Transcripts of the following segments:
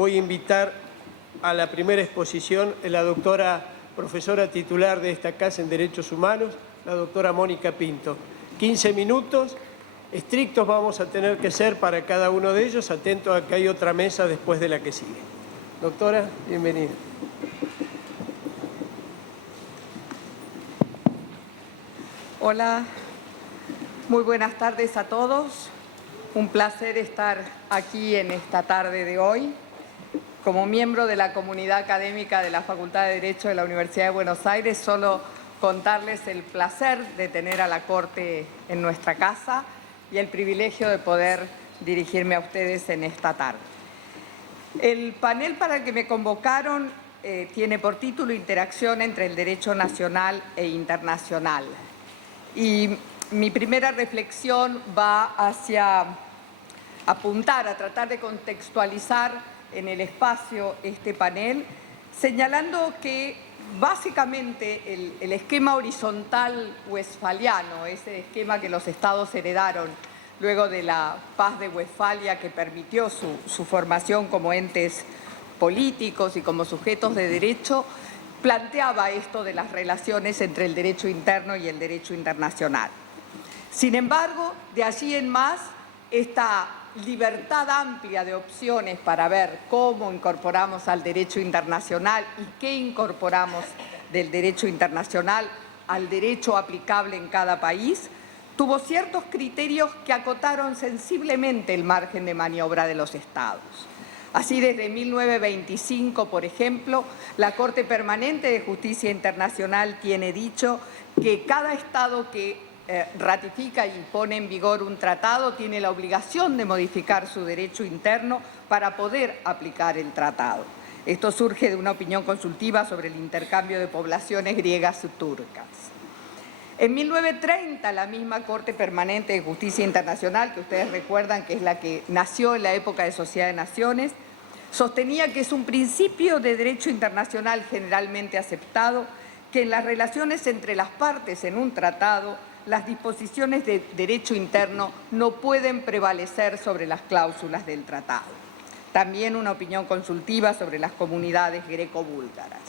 voy a invitar a la primera exposición a la doctora profesora titular de esta casa en Derechos Humanos, la doctora Mónica Pinto. 15 minutos, estrictos vamos a tener que ser para cada uno de ellos, atentos a que hay otra mesa después de la que sigue. Doctora, bienvenida. Hola, muy buenas tardes a todos. Un placer estar aquí en esta tarde de hoy. Como miembro de la comunidad académica de la Facultad de Derecho de la Universidad de Buenos Aires, solo contarles el placer de tener a la Corte en nuestra casa y el privilegio de poder dirigirme a ustedes en esta tarde. El panel para el que me convocaron tiene por título Interacción entre el Derecho Nacional e Internacional. Y mi primera reflexión va hacia apuntar, a tratar de contextualizar en el espacio este panel, señalando que básicamente el esquema horizontal westfaliano, ese esquema que los estados heredaron luego de la Paz de Westfalia que permitió su formación como entes políticos y como sujetos de derecho, planteaba esto de las relaciones entre el derecho interno y el derecho internacional. Sin embargo, de allí en más, esta libertad amplia de opciones para ver cómo incorporamos al derecho internacional y qué incorporamos del derecho internacional al derecho aplicable en cada país, tuvo ciertos criterios que acotaron sensiblemente el margen de maniobra de los estados. Así, desde 1925, por ejemplo, la Corte Permanente de Justicia Internacional tiene dicho que cada estado que ratifica y pone en vigor un tratado tiene la obligación de modificar su derecho interno para poder aplicar el tratado. Esto surge de una opinión consultiva sobre el intercambio de poblaciones griegas y turcas. En 1930, la misma Corte Permanente de Justicia Internacional, que ustedes recuerdan que es la que nació en la época de Sociedad de Naciones, sostenía que es un principio de derecho internacional generalmente aceptado que en las relaciones entre las partes en un tratado, las disposiciones de derecho interno no pueden prevalecer sobre las cláusulas del tratado. También una opinión consultiva sobre las comunidades greco-búlgaras.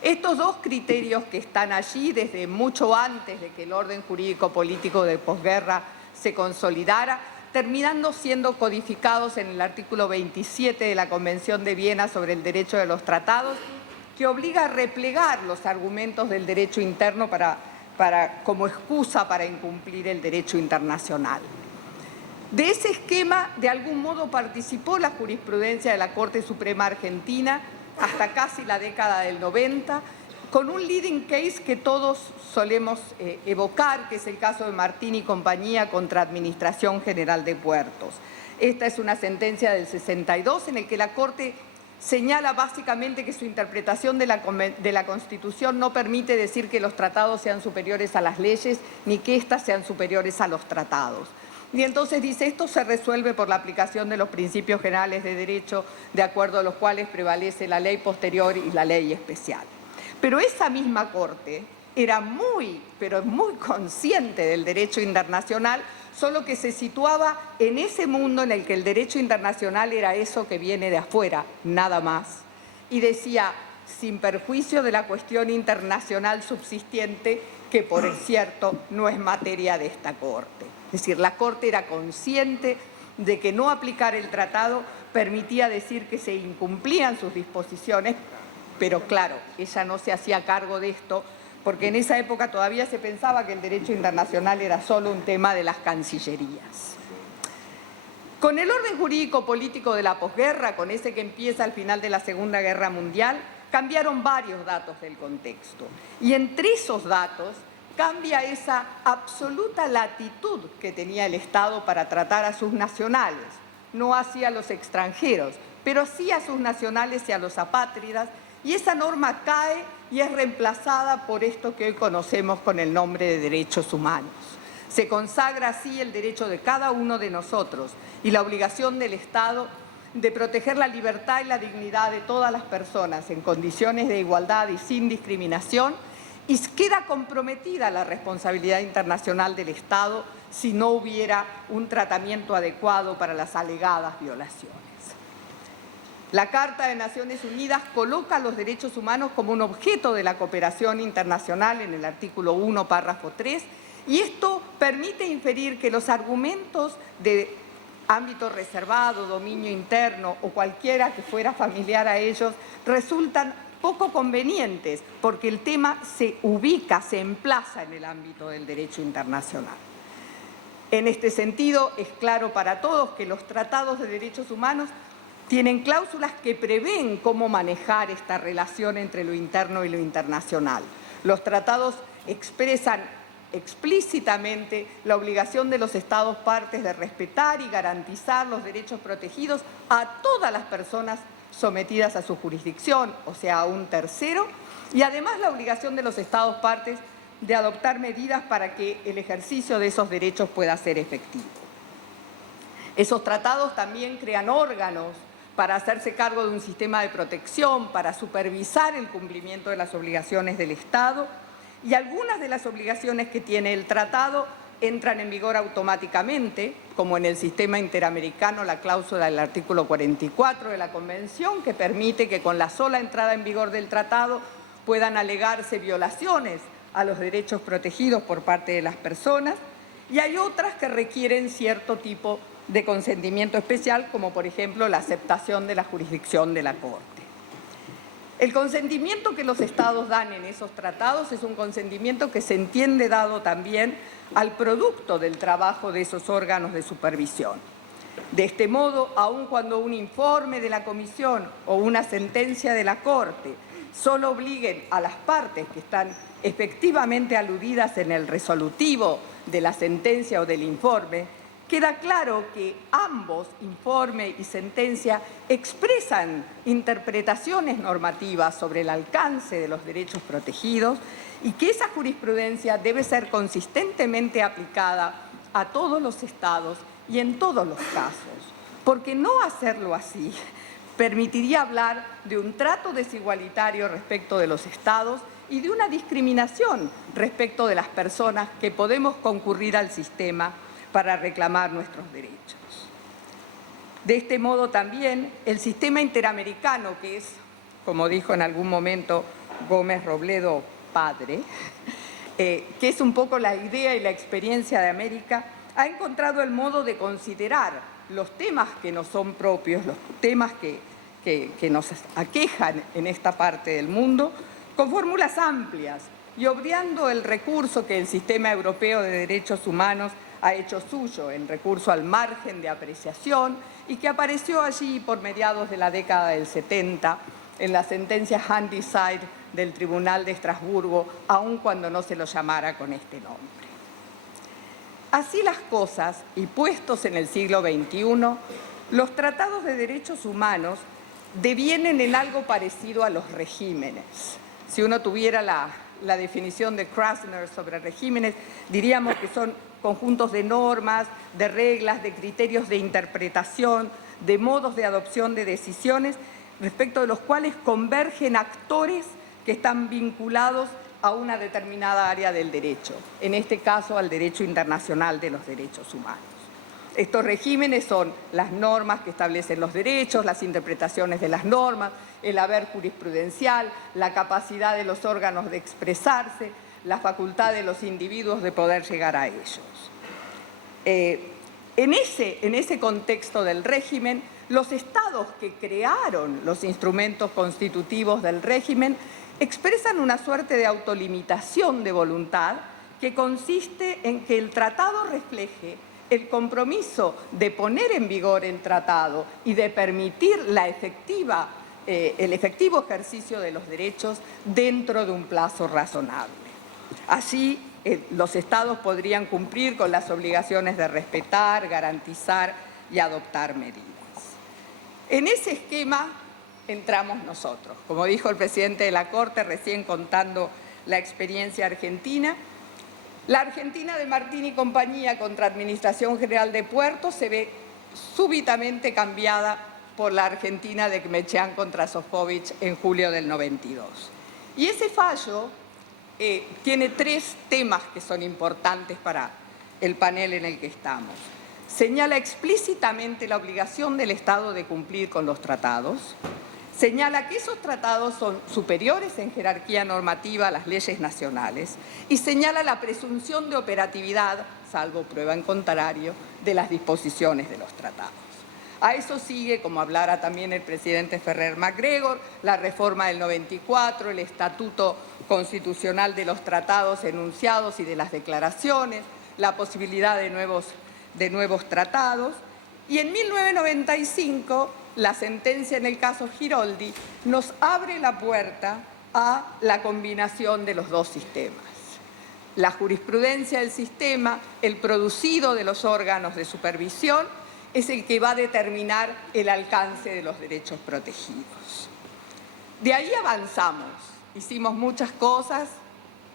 Estos dos criterios que están allí desde mucho antes de que el orden jurídico-político de posguerra se consolidara, terminando siendo codificados en el artículo 27 de la Convención de Viena sobre el derecho de los tratados, que obliga a replegar los argumentos del derecho interno como excusa para incumplir el derecho internacional. De ese esquema, de algún modo, participó la jurisprudencia de la Corte Suprema Argentina hasta casi la década del 90, con un leading case que todos solemos evocar, que es el caso de Martín y compañía contra Administración General de Puertos. Esta es una sentencia del 62 en el que la Corte señala básicamente que su interpretación de la Constitución no permite decir que los tratados sean superiores a las leyes ni que éstas sean superiores a los tratados. Y entonces dice, esto se resuelve por la aplicación de los principios generales de derecho, de acuerdo a los cuales prevalece la ley posterior y la ley especial. Pero esa misma Corte era pero muy consciente del derecho internacional, solo que se situaba en ese mundo en el que el derecho internacional era eso que viene de afuera, nada más. Y decía, sin perjuicio de la cuestión internacional subsistente, que por cierto no es materia de esta Corte. Es decir, la Corte era consciente de que no aplicar el tratado permitía decir que se incumplían sus disposiciones, pero claro, ella no se hacía cargo de esto, porque en esa época todavía se pensaba que el derecho internacional era solo un tema de las cancillerías. Con el orden jurídico-político de la posguerra, con ese que empieza al final de la Segunda Guerra Mundial, cambiaron varios datos del contexto. Y entre esos datos cambia esa absoluta latitud que tenía el Estado para tratar a sus nacionales, no así a los extranjeros, pero sí a sus nacionales y a los apátridas, y esa norma cae y es reemplazada por esto que hoy conocemos con el nombre de derechos humanos. Se consagra así el derecho de cada uno de nosotros y la obligación del Estado de proteger la libertad y la dignidad de todas las personas en condiciones de igualdad y sin discriminación, y queda comprometida la responsabilidad internacional del Estado si no hubiera un tratamiento adecuado para las alegadas violaciones. La Carta de Naciones Unidas coloca los derechos humanos como un objeto de la cooperación internacional en el artículo 1, párrafo 3, y esto permite inferir que los argumentos de ámbito reservado, dominio interno o cualquiera que fuera familiar a ellos resultan poco convenientes porque el tema se ubica, se emplaza en el ámbito del derecho internacional. En este sentido, es claro para todos que los tratados de derechos humanos tienen cláusulas que prevén cómo manejar esta relación entre lo interno y lo internacional. Los tratados expresan explícitamente la obligación de los Estados partes de respetar y garantizar los derechos protegidos a todas las personas sometidas a su jurisdicción, o sea, a un tercero, y además la obligación de los Estados partes de adoptar medidas para que el ejercicio de esos derechos pueda ser efectivo. Esos tratados también crean órganos para hacerse cargo de un sistema de protección, para supervisar el cumplimiento de las obligaciones del Estado, y algunas de las obligaciones que tiene el tratado entran en vigor automáticamente, como en el sistema interamericano la cláusula del artículo 44 de la Convención, que permite que con la sola entrada en vigor del tratado puedan alegarse violaciones a los derechos protegidos por parte de las personas, y hay otras que requieren cierto tipo de consentimiento especial, como por ejemplo la aceptación de la jurisdicción de la Corte. El consentimiento que los Estados dan en esos tratados es un consentimiento que se entiende dado también al producto del trabajo de esos órganos de supervisión. De este modo, aun cuando un informe de la Comisión o una sentencia de la Corte solo obliguen a las partes que están efectivamente aludidas en el resolutivo de la sentencia o del informe, queda claro que ambos, informe y sentencia, expresan interpretaciones normativas sobre el alcance de los derechos protegidos y que esa jurisprudencia debe ser consistentemente aplicada a todos los estados y en todos los casos, porque no hacerlo así permitiría hablar de un trato desigualitario respecto de los estados y de una discriminación respecto de las personas que podemos concurrir al sistema para reclamar nuestros derechos. De este modo también el sistema interamericano, que es, como dijo en algún momento Gómez Robledo padre, que es un poco la idea y la experiencia de América, ha encontrado el modo de considerar los temas que nos son propios, los temas que nos aquejan en esta parte del mundo, con fórmulas amplias y obviando el recurso que el sistema europeo de derechos humanos ha hecho suyo, el recurso al margen de apreciación, y que apareció allí por mediados de la década del 70 en la sentencia Handicide del Tribunal de Estrasburgo, aun cuando no se lo llamara con este nombre. Así las cosas, y puestos en el siglo XXI, los tratados de derechos humanos devienen en algo parecido a los regímenes. Si uno tuviera la definición de Krasner sobre regímenes, diríamos que son conjuntos de normas, de reglas, de criterios de interpretación, de modos de adopción de decisiones, respecto de los cuales convergen actores que están vinculados a una determinada área del derecho, en este caso al derecho internacional de los derechos humanos. Estos regímenes son las normas que establecen los derechos, las interpretaciones de las normas, el haber jurisprudencial, la capacidad de los órganos de expresarse, la facultad de los individuos de poder llegar a ellos. En ese contexto del régimen, los estados que crearon los instrumentos constitutivos del régimen expresan una suerte de autolimitación de voluntad que consiste en que el tratado refleje el compromiso de poner en vigor el tratado y de permitir el efectivo ejercicio de los derechos dentro de un plazo razonable. Así, los estados podrían cumplir con las obligaciones de respetar, garantizar y adoptar medidas. En ese esquema entramos nosotros. Como dijo el presidente de la Corte recién contando la experiencia argentina, la Argentina de Martín y compañía contra Administración General de Puertos se ve súbitamente cambiada por la Argentina de Kmechian contra Sofovich en julio del 92. Y ese fallo tiene tres temas que son importantes para el panel en el que estamos. señala explícitamente la obligación del Estado de cumplir con los tratados, señala que esos tratados son superiores en jerarquía normativa a las leyes nacionales y señala la presunción de operatividad, salvo prueba en contrario, de las disposiciones de los tratados. A eso sigue, como hablara también el presidente Ferrer MacGregor, la reforma del 94, el estatuto constitucional de los tratados enunciados y de las declaraciones, la posibilidad de nuevos tratados. Y en 1995, la sentencia en el caso Giroldi nos abre la puerta a la combinación de los dos sistemas. La jurisprudencia del sistema, el producido de los órganos de supervisión, es el que va a determinar el alcance de los derechos protegidos. De ahí avanzamos, hicimos muchas cosas,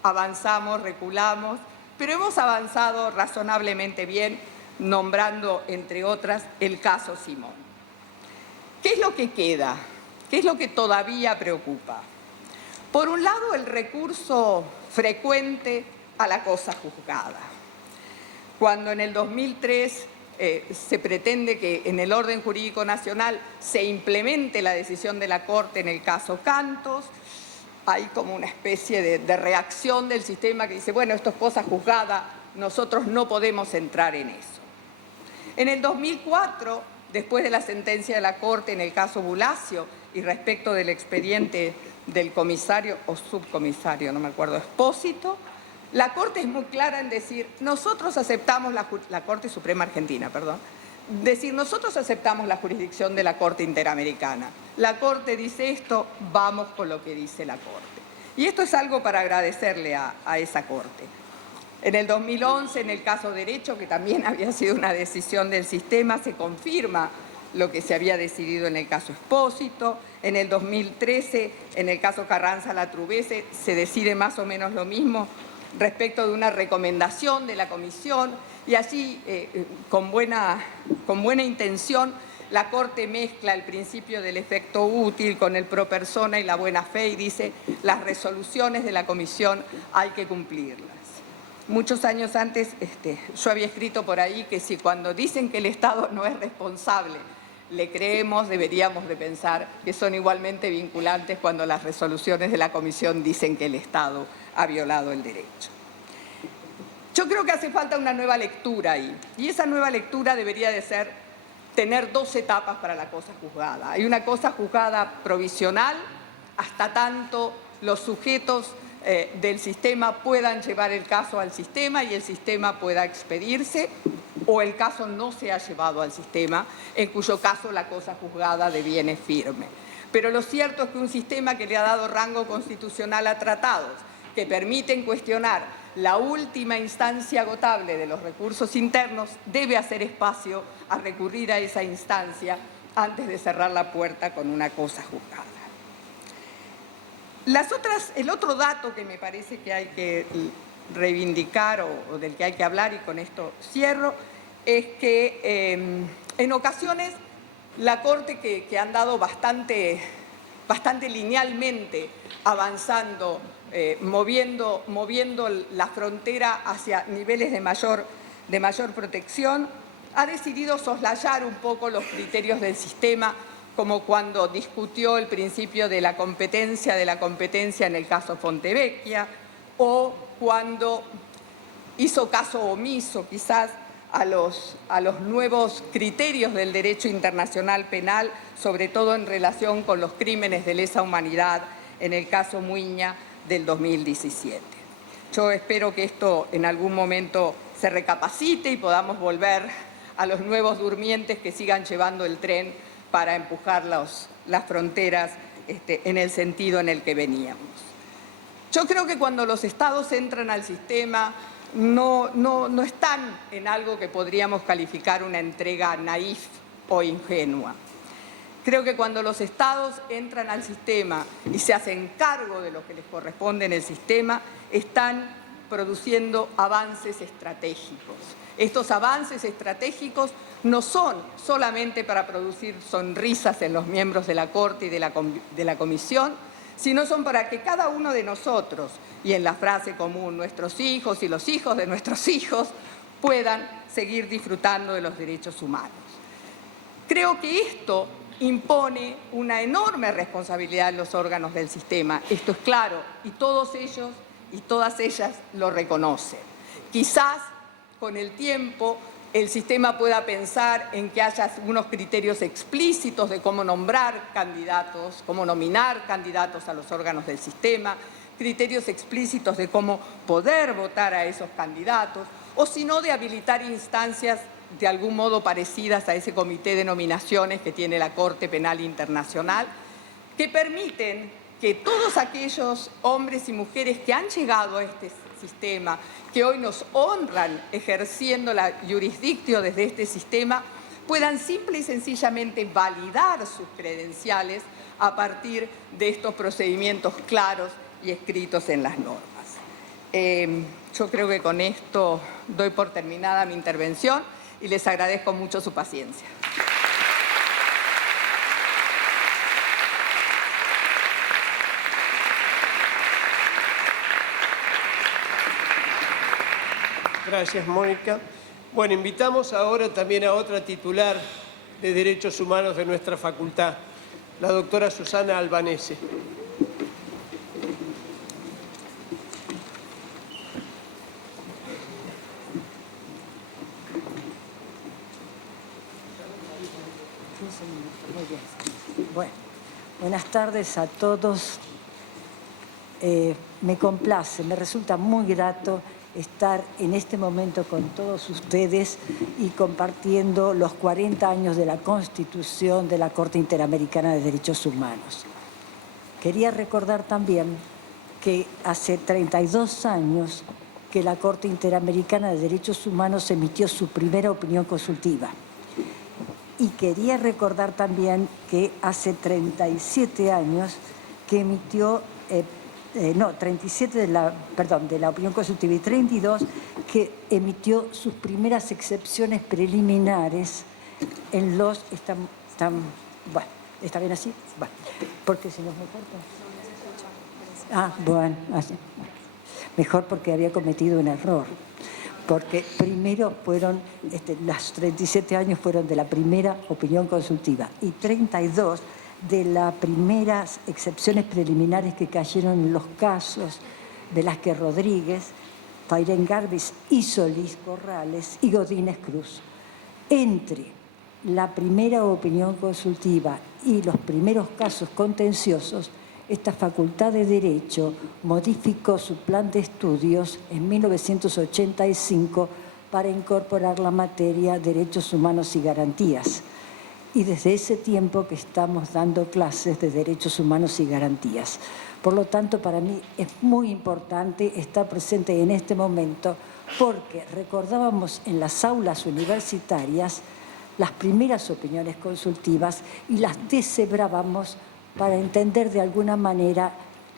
avanzamos, reculamos, pero hemos avanzado razonablemente bien, nombrando, entre otras, el caso Simón. ¿Qué es lo que queda? ¿Qué es lo que todavía preocupa? Por un lado, el recurso frecuente a la cosa juzgada. Cuando en el 2003 se pretende que en el orden jurídico nacional se implemente la decisión de la Corte en el caso Cantos, hay como una especie de reacción del sistema que dice, bueno, esto es cosa juzgada, nosotros no podemos entrar en eso. En el 2004, después de la sentencia de la Corte en el caso Bulacio y respecto del expediente del comisario o subcomisario, no me acuerdo, Espósito, la Corte es muy clara en decir, nosotros aceptamos la Corte Suprema Argentina, decir, nosotros aceptamos la jurisdicción de la Corte Interamericana. La Corte dice esto, vamos con lo que dice la Corte. Y esto es algo para agradecerle a esa Corte. En el 2011, en el caso Derecho, que también había sido una decisión del sistema, se confirma lo que se había decidido en el caso Espósito. En el 2013, en el caso Carranza-Latrubese, se decide más o menos lo mismo respecto de una recomendación de la Comisión, y así, con buena intención, la Corte mezcla el principio del efecto útil con el pro persona y la buena fe y dice, las resoluciones de la Comisión hay que cumplirlas. Muchos años antes yo había escrito por ahí que si cuando dicen que el Estado no es responsable le creemos, deberíamos de pensar que son igualmente vinculantes cuando las resoluciones de la Comisión dicen que el Estado ha violado el derecho. Yo creo que hace falta una nueva lectura ahí, y esa nueva lectura debería de ser tener dos etapas para la cosa juzgada. Hay una cosa juzgada provisional, hasta tanto los sujetos del sistema puedan llevar el caso al sistema y el sistema pueda expedirse, o el caso no se ha llevado al sistema, en cuyo caso la cosa juzgada deviene firme. Pero lo cierto es que un sistema que le ha dado rango constitucional a tratados, que permiten cuestionar la última instancia agotable de los recursos internos, debe hacer espacio a recurrir a esa instancia antes de cerrar la puerta con una cosa juzgada. El otro dato que me parece que hay que reivindicar o del que hay que hablar, y con esto cierro, es que en ocasiones la Corte, que ha andado bastante linealmente avanzando, moviendo la frontera hacia niveles de mayor protección, ha decidido soslayar un poco los criterios del sistema, como cuando discutió el principio de la competencia en el caso Fontevecchia, o cuando hizo caso omiso quizás a los nuevos criterios del derecho internacional penal, sobre todo en relación con los crímenes de lesa humanidad en el caso Muiña del 2017. Yo espero que esto en algún momento se recapacite y podamos volver a los nuevos durmientes que sigan llevando el tren para empujar las fronteras en el sentido en el que veníamos. Yo creo que cuando los Estados entran al sistema no están en algo que podríamos calificar una entrega naif o ingenua. Creo que cuando los Estados entran al sistema y se hacen cargo de lo que les corresponde en el sistema, están produciendo avances estratégicos. Estos avances estratégicos no son solamente para producir sonrisas en los miembros de la Corte y de la Comisión, sino son para que cada uno de nosotros, y en la frase común, nuestros hijos y los hijos de nuestros hijos, puedan seguir disfrutando de los derechos humanos. Creo que esto impone una enorme responsabilidad en los órganos del sistema. Esto es claro, y todos ellos y todas ellas lo reconocen. Quizás con el tiempo el sistema pueda pensar en que haya algunos criterios explícitos de cómo nombrar candidatos, cómo nominar candidatos a los órganos del sistema, criterios explícitos de cómo poder votar a esos candidatos, o si no, de habilitar instancias de algún modo parecidas a ese comité de nominaciones que tiene la Corte Penal Internacional, que permiten que todos aquellos hombres y mujeres que han llegado a este sistema, que hoy nos honran ejerciendo la jurisdicción desde este sistema, puedan simple y sencillamente validar sus credenciales a partir de estos procedimientos claros y escritos en las normas. Yo creo que con esto doy por terminada mi intervención y les agradezco mucho su paciencia. Gracias, Mónica. Bueno, invitamos ahora también a otra titular de Derechos Humanos de nuestra facultad, la doctora Susana Albanese. Bueno, buenas tardes a todos. Me complace, me resulta muy grato estar en este momento con todos ustedes y compartiendo los 40 años de la Constitución de la Corte Interamericana de Derechos Humanos. Quería recordar también que hace 32 años que la Corte Interamericana de Derechos Humanos emitió su primera opinión consultiva. Y quería recordar también que hace 37 años que emitió, 37 de la opinión consultiva y 32 que emitió sus primeras excepciones preliminares en los... bueno, ¿está bien así? Bueno, porque si no me corta. Bueno, así. Mejor porque había cometido un error. Porque primero fueron, los 37 años fueron de la primera opinión consultiva y 32 de las primeras excepciones preliminares que cayeron en los casos Velázquez Rodríguez, Fairén Garbis y Solís Corrales y Godínez Cruz. Entre la primera opinión consultiva y los primeros casos contenciosos, esta Facultad de Derecho modificó su plan de estudios en 1985 para incorporar la materia Derechos Humanos y Garantías. Y desde ese tiempo que estamos dando clases de Derechos Humanos y Garantías. Por lo tanto, para mí es muy importante estar presente en este momento porque recordábamos en las aulas universitarias las primeras opiniones consultivas y las deshebrábamos para entender de alguna manera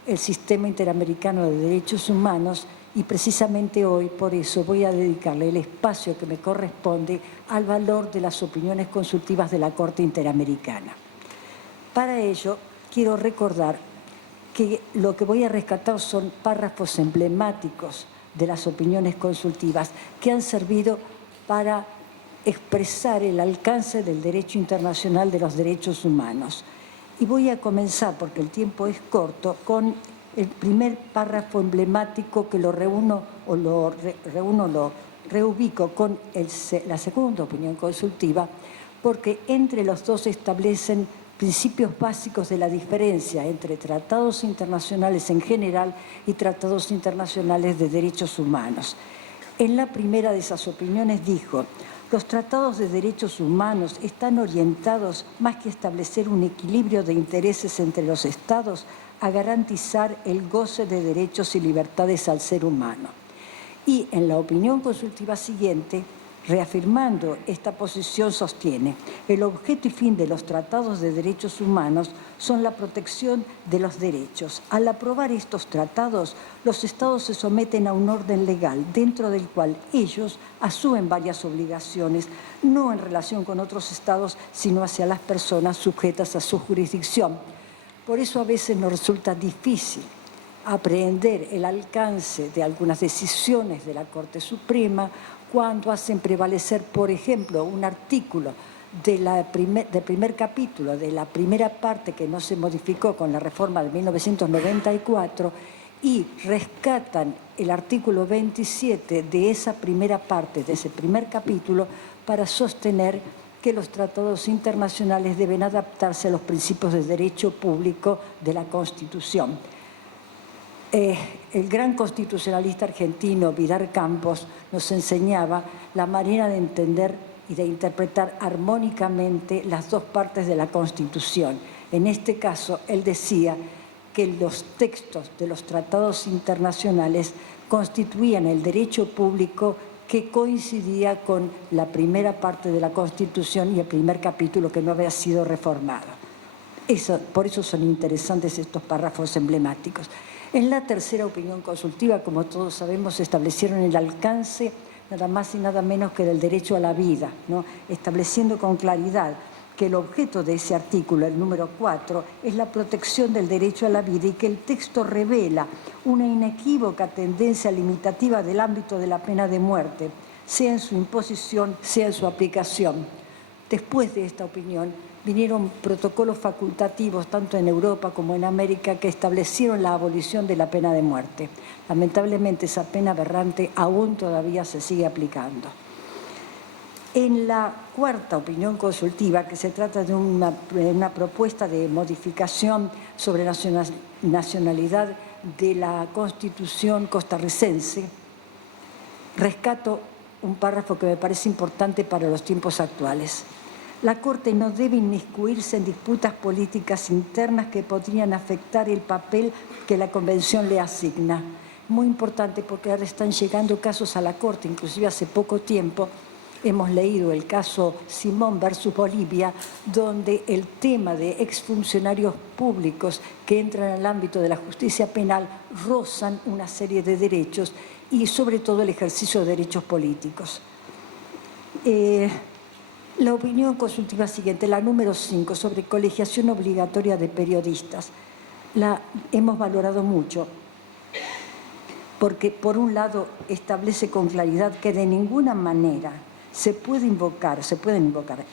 el sistema interamericano de derechos humanos y precisamente hoy por eso voy a dedicarle el espacio que me corresponde al valor de las opiniones consultivas de la Corte Interamericana. Para ello quiero recordar que lo que voy a rescatar son párrafos emblemáticos de las opiniones consultivas que han servido para expresar el alcance del derecho internacional de los derechos humanos. Y voy a comenzar, porque el tiempo es corto, con el primer párrafo emblemático que lo reúno o lo reubico con la segunda opinión consultiva, porque entre los dos establecen principios básicos de la diferencia entre tratados internacionales en general y tratados internacionales de derechos humanos. En la primera de esas opiniones dijo: los tratados de derechos humanos están orientados, más que a establecer un equilibrio de intereses entre los estados, a garantizar el goce de derechos y libertades al ser humano. Y en la opinión consultiva siguiente, reafirmando esta posición, sostiene: el objeto y fin de los tratados de derechos humanos son la protección de los derechos. Al aprobar estos tratados, los estados se someten a un orden legal dentro del cual ellos asumen varias obligaciones, no en relación con otros estados, sino hacia las personas sujetas a su jurisdicción. Por eso a veces nos resulta difícil aprehender el alcance de algunas decisiones de la Corte Suprema cuando hacen prevalecer, por ejemplo, un artículo del primer capítulo, de la primera parte que no se modificó con la reforma de 1994, y rescatan el artículo 27 de esa primera parte, de ese primer capítulo, para sostener que los tratados internacionales deben adaptarse a los principios de derecho público de la Constitución. El gran constitucionalista argentino Vidal Campos nos enseñaba la manera de entender y de interpretar armónicamente las dos partes de la Constitución. En este caso, él decía que los textos de los tratados internacionales constituían el derecho público que coincidía con la primera parte de la Constitución y el primer capítulo que no había sido reformado. Por eso son interesantes estos párrafos emblemáticos. En la tercera opinión consultiva, como todos sabemos, establecieron el alcance nada más y nada menos que del derecho a la vida, ¿no? Estableciendo con claridad que el objeto de ese artículo, el número 4, es la protección del derecho a la vida y que el texto revela una inequívoca tendencia limitativa del ámbito de la pena de muerte, sea en su imposición, sea en su aplicación. Después de esta opinión, vinieron protocolos facultativos, tanto en Europa como en América, que establecieron la abolición de la pena de muerte. Lamentablemente, esa pena aberrante aún todavía se sigue aplicando. En la cuarta opinión consultiva, que se trata de una propuesta de modificación sobre la nacionalidad de la Constitución costarricense, rescato un párrafo que me parece importante para los tiempos actuales. La Corte no debe inmiscuirse en disputas políticas internas que podrían afectar el papel que la Convención le asigna. Muy importante porque ahora están llegando casos a la Corte, inclusive hace poco tiempo hemos leído el caso Simón versus Bolivia, donde el tema de exfuncionarios públicos que entran al ámbito de la justicia penal rozan una serie de derechos y sobre todo el ejercicio de derechos políticos. La opinión consultiva siguiente, la número 5, sobre colegiación obligatoria de periodistas, la hemos valorado mucho porque, por un lado, establece con claridad que de ninguna manera se pueden invocar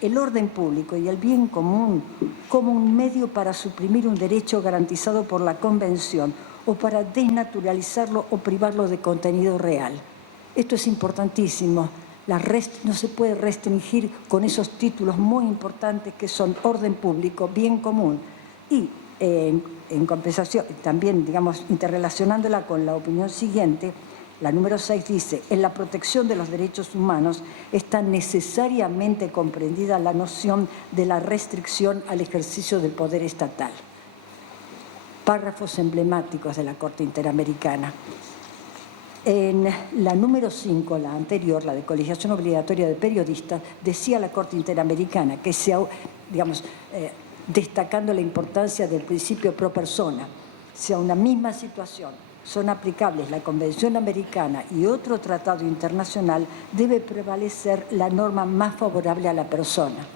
el orden público y el bien común como un medio para suprimir un derecho garantizado por la Convención o para desnaturalizarlo o privarlo de contenido real. Esto es importantísimo. No se puede restringir con esos títulos muy importantes que son orden público, bien común y en compensación, también, digamos, interrelacionándola con la opinión siguiente, la número 6 dice, en la protección de los derechos humanos está necesariamente comprendida la noción de la restricción al ejercicio del poder estatal. Párrafos emblemáticos de la Corte Interamericana. En la número 5, la anterior, la de colegiación obligatoria de periodistas, decía la Corte Interamericana que destacando la importancia del principio pro persona, si a una misma situación son aplicables la Convención Americana y otro tratado internacional, debe prevalecer la norma más favorable a la persona.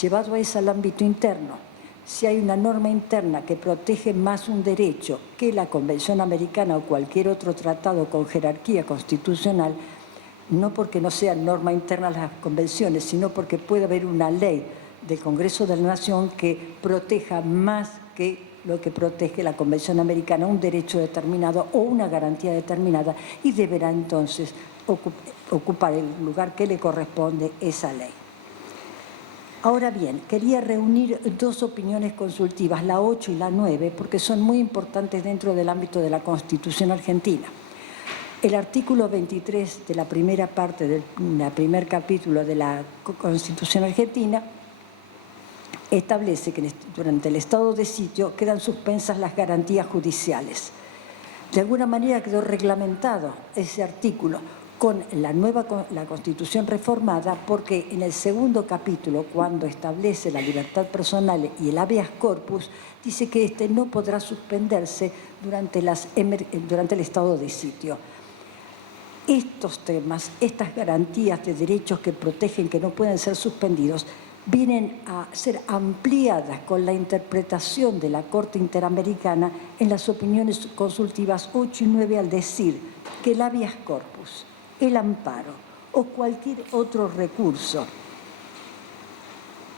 Llevado a eso al ámbito interno, si hay una norma interna que protege más un derecho que la Convención Americana o cualquier otro tratado con jerarquía constitucional, no porque no sean norma interna las convenciones, sino porque puede haber una ley del Congreso de la Nación que proteja más que lo que protege la Convención Americana, un derecho determinado o una garantía determinada, y deberá entonces ocupar el lugar que le corresponde esa ley. Ahora bien, quería reunir dos opiniones consultivas, la 8 y la 9, porque son muy importantes dentro del ámbito de la Constitución argentina. El artículo 23 de la primera parte del primer capítulo de la Constitución argentina establece que durante el estado de sitio quedan suspensas las garantías judiciales. De alguna manera quedó reglamentado ese artículo con la Constitución reformada, porque en el segundo capítulo, cuando establece la libertad personal y el habeas corpus, dice que este no podrá suspenderse durante el estado de sitio. Estos temas, estas garantías de derechos que protegen, que no pueden ser suspendidos, vienen a ser ampliadas con la interpretación de la Corte Interamericana en las opiniones consultivas 8 y 9, al decir que el habeas corpus, el amparo o cualquier otro recurso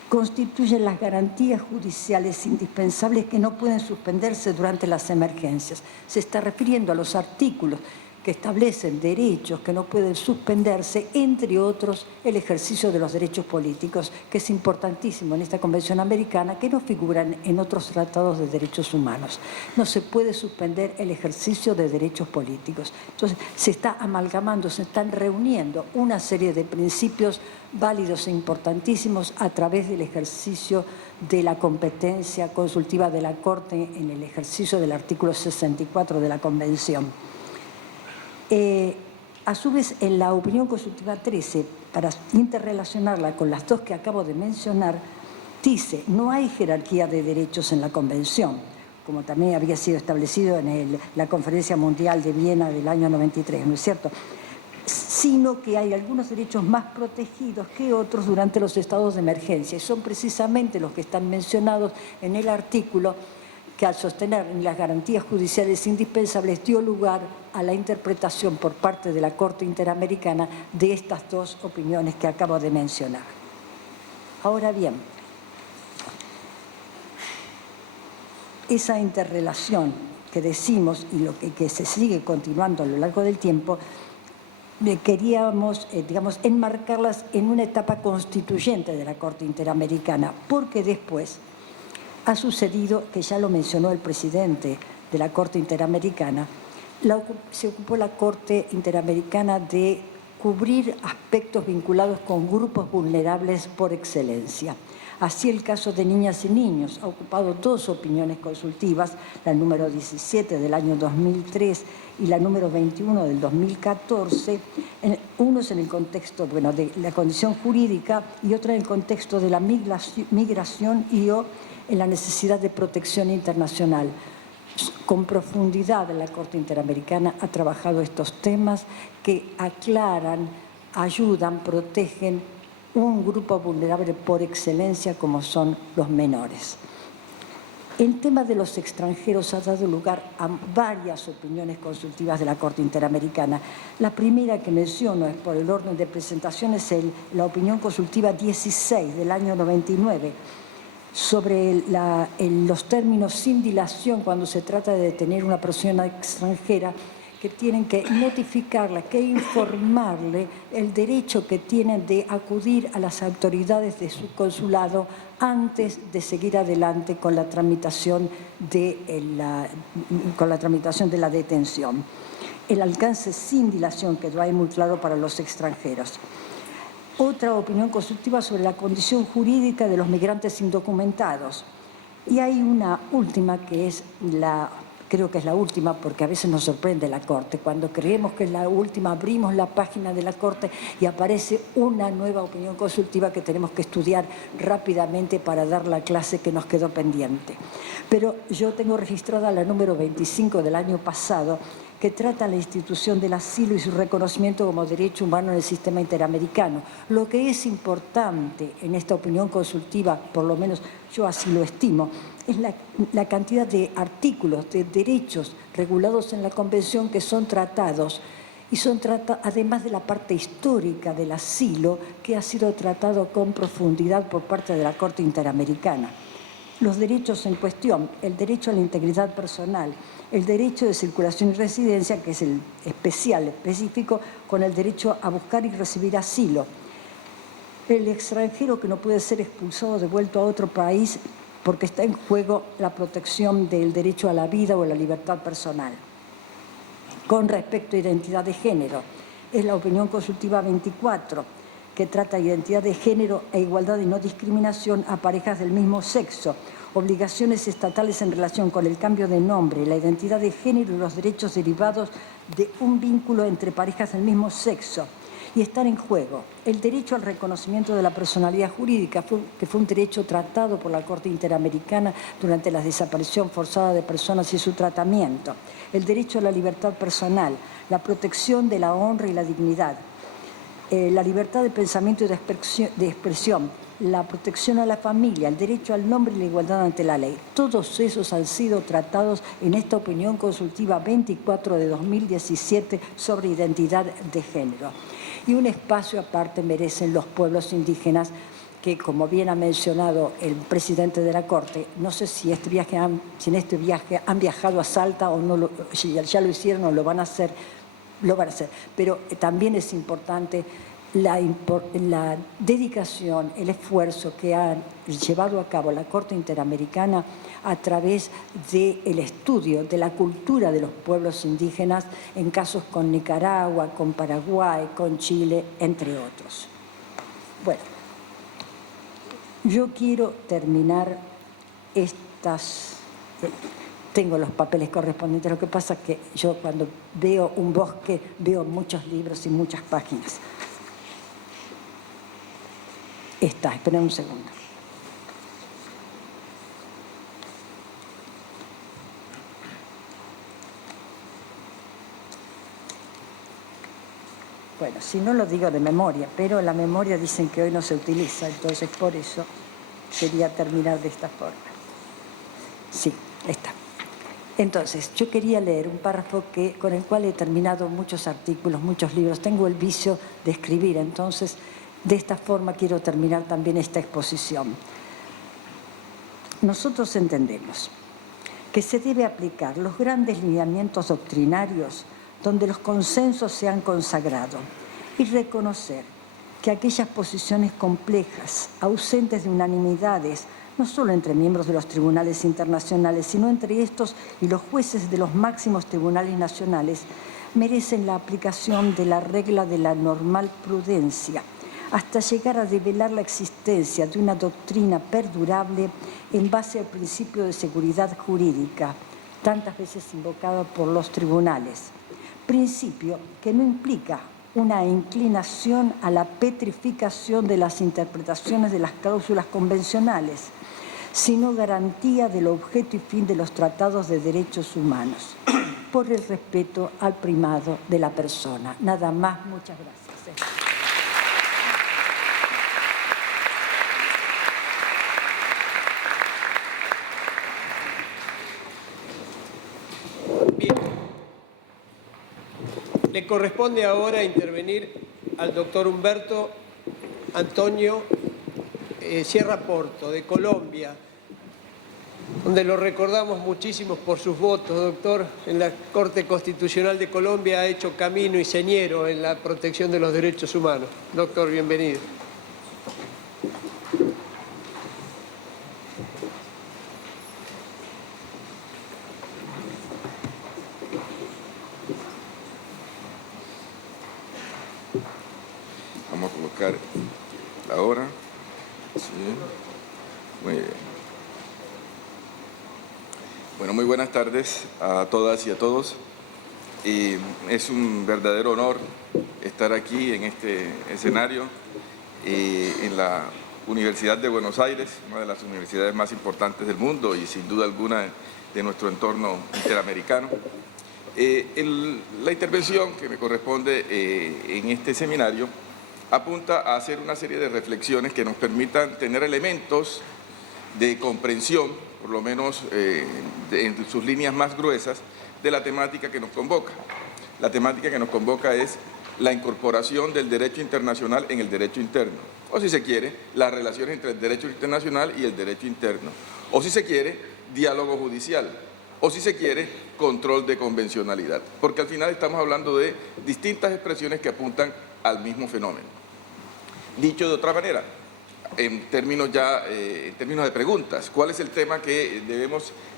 constituyen las garantías judiciales indispensables que no pueden suspenderse durante las emergencias. Se está refiriendo a los artículos que establecen derechos que no pueden suspenderse, entre otros el ejercicio de los derechos políticos, que es importantísimo en esta Convención Americana, que no figuran en otros tratados de derechos humanos. No se puede suspender el ejercicio de derechos políticos. Entonces, se está amalgamando, se están reuniendo una serie de principios válidos e importantísimos a través del ejercicio de la competencia consultiva de la Corte en el ejercicio del artículo 64 de la Convención. A su vez, en la opinión consultiva 13, para interrelacionarla con las dos que acabo de mencionar, dice: no hay jerarquía de derechos en la Convención, como también había sido establecido en la Conferencia Mundial de Viena del año 93, ¿no es cierto?, sino que hay algunos derechos más protegidos que otros durante los estados de emergencia, y son precisamente los que están mencionados en el artículo que, al sostener las garantías judiciales indispensables, dio lugar a la interpretación por parte de la Corte Interamericana de estas dos opiniones que acabo de mencionar. Ahora bien, esa interrelación que decimos y lo que se sigue continuando a lo largo del tiempo, queríamos, enmarcarlas en una etapa constituyente de la Corte Interamericana, porque después ha sucedido, que ya lo mencionó el presidente de la Corte Interamericana, se ocupó la Corte Interamericana de cubrir aspectos vinculados con grupos vulnerables por excelencia. Así, el caso de niñas y niños ha ocupado dos opiniones consultivas, la número 17 del año 2003 y la número 21 del 2014, unos en el contexto de la condición jurídica y otra en el contexto de la migración y en la necesidad de protección internacional. Con profundidad, la Corte Interamericana ha trabajado estos temas que aclaran, ayudan, protegen un grupo vulnerable por excelencia como son los menores. El tema de los extranjeros ha dado lugar a varias opiniones consultivas de la Corte Interamericana. La primera que menciono es por el orden de presentación, es la opinión consultiva 16 del año 99, sobre los términos sin dilación cuando se trata de detener una persona extranjera, que tienen que notificarla, que informarle el derecho que tienen de acudir a las autoridades de su consulado antes de seguir adelante con la tramitación de la detención. El alcance sin dilación quedó ahí muy claro para los extranjeros. Otra opinión consultiva sobre la condición jurídica de los migrantes indocumentados. Y hay una última que es creo que es la última, porque a veces nos sorprende la Corte. Cuando creemos que es la última, abrimos la página de la Corte y aparece una nueva opinión consultiva que tenemos que estudiar rápidamente para dar la clase que nos quedó pendiente. Pero yo tengo registrada la número 25 del año pasado, que trata la institución del asilo y su reconocimiento como derecho humano en el sistema interamericano. Lo que es importante en esta opinión consultiva, por lo menos yo así lo estimo, es la cantidad de artículos, de derechos regulados en la Convención que son tratados, y además de la parte histórica del asilo, que ha sido tratado con profundidad por parte de la Corte Interamericana. Los derechos en cuestión: el derecho a la integridad personal, el derecho de circulación y residencia, que es el específico, con el derecho a buscar y recibir asilo. El extranjero que no puede ser expulsado, devuelto a otro país, porque está en juego la protección del derecho a la vida o a la libertad personal. Con respecto a identidad de género, es la opinión consultiva 24, que trata identidad de género e igualdad y no discriminación a parejas del mismo sexo, obligaciones estatales en relación con el cambio de nombre, la identidad de género y los derechos derivados de un vínculo entre parejas del mismo sexo. Y están en juego el derecho al reconocimiento de la personalidad jurídica, que fue un derecho tratado por la Corte Interamericana durante la desaparición forzada de personas y su tratamiento, el derecho a la libertad personal, la protección de la honra y la dignidad, la libertad de pensamiento y de expresión, la protección a la familia, el derecho al nombre y la igualdad ante la ley. Todos esos han sido tratados en esta opinión consultiva 24 de 2017 sobre identidad de género. Y un espacio aparte merecen los pueblos indígenas que, como bien ha mencionado el presidente de la Corte, no sé si en este viaje han viajado a Salta o no, si ya lo hicieron o lo van a hacer, pero también es importante la dedicación, el esfuerzo que ha llevado a cabo la Corte Interamericana a través del estudio de la cultura de los pueblos indígenas en casos con Nicaragua, con Paraguay, con Chile, entre otros. Bueno, yo quiero terminar tengo los papeles correspondientes, lo que pasa es que yo cuando veo un bosque veo muchos libros y muchas páginas. Esperen un segundo. Bueno, si no lo digo de memoria, pero la memoria dicen que hoy no se utiliza, entonces por eso quería terminar de esta forma. Sí, está. Entonces, yo quería leer un párrafo con el cual he terminado muchos artículos, muchos libros. Tengo el vicio de escribir, entonces de esta forma quiero terminar también esta exposición. Nosotros entendemos que se debe aplicar los grandes lineamientos doctrinarios donde los consensos se han consagrado y reconocer que aquellas posiciones complejas, ausentes de unanimidades, no solo entre miembros de los tribunales internacionales, sino entre estos y los jueces de los máximos tribunales nacionales, merecen la aplicación de la regla de la normal prudencia, hasta llegar a develar la existencia de una doctrina perdurable en base al principio de seguridad jurídica, tantas veces invocado por los tribunales. Principio que no implica una inclinación a la petrificación de las interpretaciones de las cláusulas convencionales, sino garantía del objeto y fin de los tratados de derechos humanos, por el respeto al primado de la persona. Nada más, muchas gracias. Bien. Le corresponde ahora intervenir al doctor Humberto Antonio Sierra Porto, de Colombia, donde lo recordamos muchísimo por sus votos, doctor. En la Corte Constitucional de Colombia ha hecho camino y señero en la protección de los derechos humanos. Doctor, bienvenido. Vamos a colocar ahora. Sí. Muy bien. Bueno, muy buenas tardes a todas y a todos. Es un verdadero honor estar aquí en este escenario en la Universidad de Buenos Aires, una de las universidades más importantes del mundo y sin duda alguna de nuestro entorno interamericano. La intervención que me corresponde en este seminario apunta a hacer una serie de reflexiones que nos permitan tener elementos de comprensión, por lo menos en sus líneas más gruesas, de la temática que nos convoca. La temática que nos convoca es la incorporación del derecho internacional en el derecho interno, o si se quiere, las relaciones entre el derecho internacional y el derecho interno, o si se quiere, diálogo judicial, o si se quiere, control de convencionalidad, porque al final estamos hablando de distintas expresiones que apuntan al mismo fenómeno. Dicho de otra manera, en términos de preguntas, ¿cuál es el tema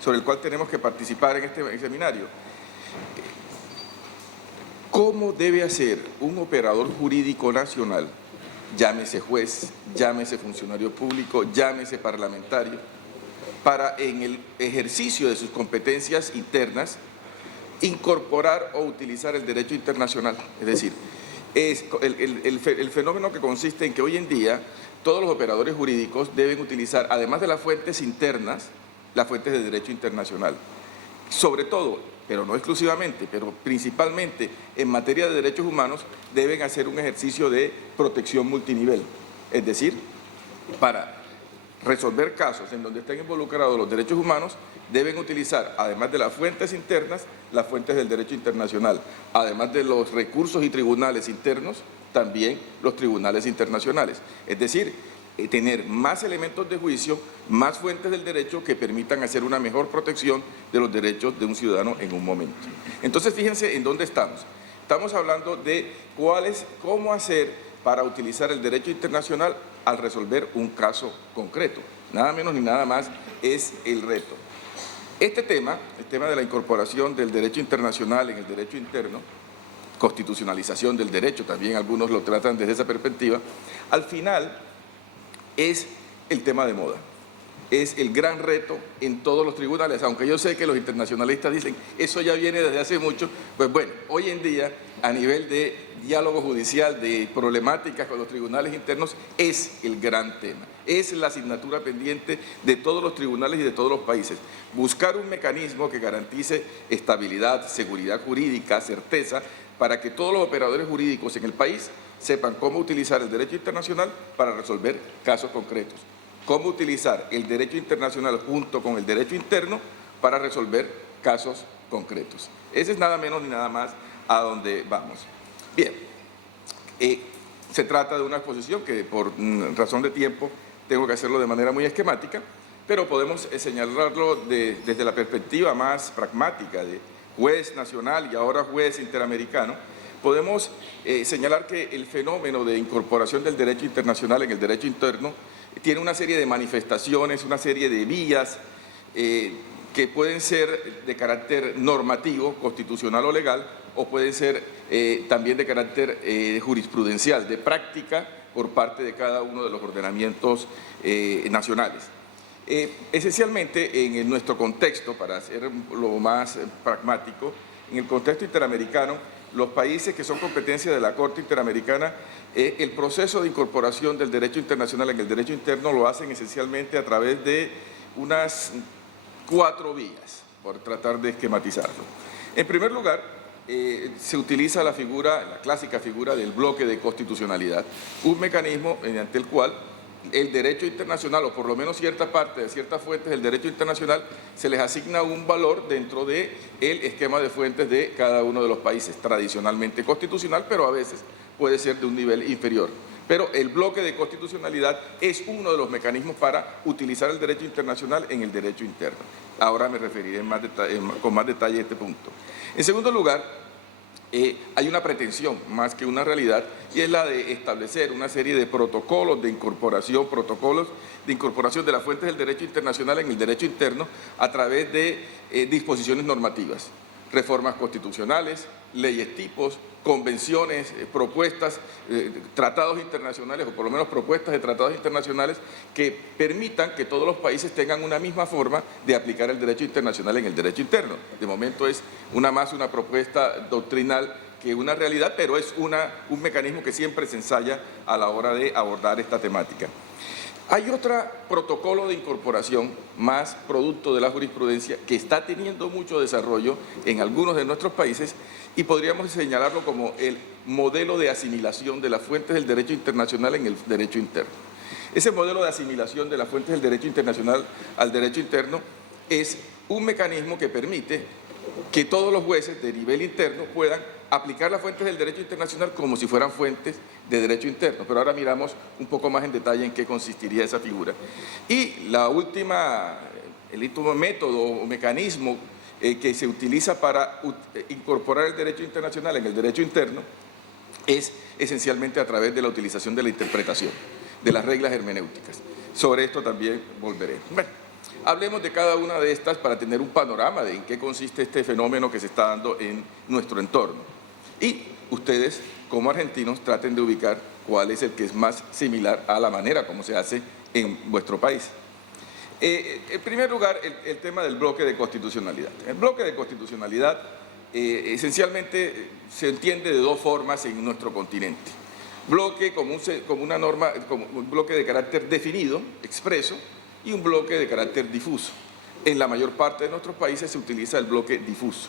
sobre el cual tenemos que participar en este seminario? ¿Cómo debe hacer un operador jurídico nacional, llámese juez, llámese funcionario público, llámese parlamentario, para en el ejercicio de sus competencias internas incorporar o utilizar el derecho internacional? Es decir, es el fenómeno que consiste en que hoy en día todos los operadores jurídicos deben utilizar, además de las fuentes internas, las fuentes de derecho internacional. Sobre todo, pero no exclusivamente, pero principalmente en materia de derechos humanos, deben hacer un ejercicio de protección multinivel. Es decir, para resolver casos en donde estén involucrados los derechos humanos, deben utilizar, además de las fuentes internas, las fuentes del derecho internacional, además de los recursos y tribunales internos, también los tribunales internacionales. Es decir, tener más elementos de juicio, más fuentes del derecho que permitan hacer una mejor protección de los derechos de un ciudadano en un momento. Entonces, fíjense en dónde estamos. Estamos hablando de cómo hacer para utilizar el derecho internacional al resolver un caso concreto. Nada menos ni nada más es el reto. Este tema, el tema de la incorporación del derecho internacional en el derecho interno, constitucionalización del derecho, también algunos lo tratan desde esa perspectiva, al final es el tema de moda. Es el gran reto en todos los tribunales, aunque yo sé que los internacionalistas dicen eso ya viene desde hace mucho, pues bueno, hoy en día a nivel de diálogo judicial, de problemáticas con los tribunales internos, es el gran tema, es la asignatura pendiente de todos los tribunales y de todos los países. Buscar un mecanismo que garantice estabilidad, seguridad jurídica, certeza, para que todos los operadores jurídicos en el país sepan cómo utilizar el derecho internacional para resolver casos concretos, cómo utilizar el derecho internacional junto con el derecho interno para resolver casos concretos. Ese es nada menos ni nada más a donde vamos. Bien, se trata de una exposición que por razón de tiempo tengo que hacerlo de manera muy esquemática, pero podemos señalarlo desde la perspectiva más pragmática de juez nacional y ahora juez interamericano. Podemos señalar que el fenómeno de incorporación del derecho internacional en el derecho interno tiene una serie de manifestaciones, una serie de vías que pueden ser de carácter normativo, constitucional o legal, o pueden ser también de carácter jurisprudencial, de práctica por parte de cada uno de los ordenamientos nacionales. Esencialmente, en nuestro contexto, para ser lo más pragmático, en el contexto interamericano, los países que son competencia de la Corte Interamericana, el proceso de incorporación del derecho internacional en el derecho interno lo hacen esencialmente a través de unas 4 vías, por tratar de esquematizarlo. En primer lugar, se utiliza la clásica figura del bloque de constitucionalidad, un mecanismo mediante el cual el derecho internacional, o por lo menos cierta parte de ciertas fuentes del derecho internacional, se les asigna un valor dentro del esquema de fuentes de cada uno de los países, tradicionalmente constitucional, pero a veces puede ser de un nivel inferior. Pero el bloque de constitucionalidad es uno de los mecanismos para utilizar el derecho internacional en el derecho interno. Ahora me referiré con más detalle a este punto. En segundo lugar, hay una pretensión más que una realidad, y es la de establecer una serie de protocolos de incorporación de las fuentes del derecho internacional en el derecho interno a través de disposiciones normativas, reformas constitucionales, leyes tipos, convenciones, propuestas, tratados internacionales, o por lo menos propuestas de tratados internacionales que permitan que todos los países tengan una misma forma de aplicar el derecho internacional en el derecho interno. De momento es una propuesta doctrinal que una realidad, pero es un mecanismo que siempre se ensaya a la hora de abordar esta temática. Hay otro protocolo de incorporación, más producto de la jurisprudencia, que está teniendo mucho desarrollo en algunos de nuestros países y podríamos señalarlo como el modelo de asimilación de las fuentes del derecho internacional en el derecho interno. Ese modelo de asimilación de las fuentes del derecho internacional al derecho interno es un mecanismo que permite que todos los jueces de nivel interno puedan aplicar las fuentes del derecho internacional como si fueran fuentes de derecho interno. Pero ahora miramos un poco más en detalle en qué consistiría esa figura. Y el último método o mecanismo que se utiliza para incorporar el derecho internacional en el derecho interno es esencialmente a través de la utilización de la interpretación, de las reglas hermenéuticas. Sobre esto también volveré. Bueno, hablemos de cada una de estas para tener un panorama de en qué consiste este fenómeno que se está dando en nuestro entorno. Y ustedes, como argentinos, traten de ubicar cuál es el que es más similar a la manera como se hace en vuestro país. En primer lugar, el tema del bloque de constitucionalidad. El bloque de constitucionalidad esencialmente se entiende de dos formas en nuestro continente. Bloque como un bloque de carácter definido, expreso, y un bloque de carácter difuso. En la mayor parte de nuestros países se utiliza el bloque difuso.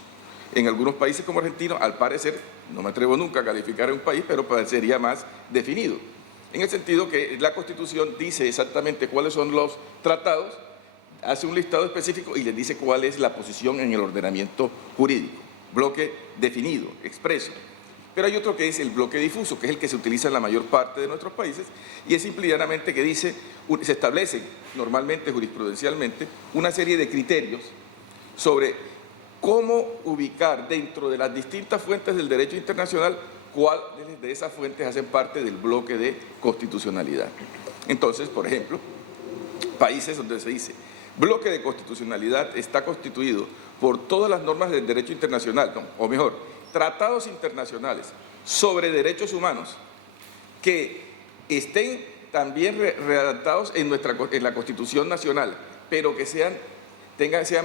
En algunos países como Argentina, al parecer, no me atrevo nunca a calificar a un país, pero parecería más definido. en el sentido que la Constitución dice exactamente cuáles son los tratados, hace un listado específico y les dice cuál es la posición en el ordenamiento jurídico. Bloque definido, expreso. Pero hay otro que es el bloque difuso, que es el que se utiliza en la mayor parte de nuestros países, y es simple y llanamente que dice, se establecen normalmente jurisprudencialmente una serie de criterios sobre cómo ubicar dentro de las distintas fuentes del derecho internacional cuáles de esas fuentes hacen parte del bloque de constitucionalidad. Entonces, por ejemplo, países donde se dice bloque de constitucionalidad está constituido por todas las normas del derecho internacional, o mejor, tratados internacionales sobre derechos humanos que estén también redactados en la Constitución Nacional, pero que sean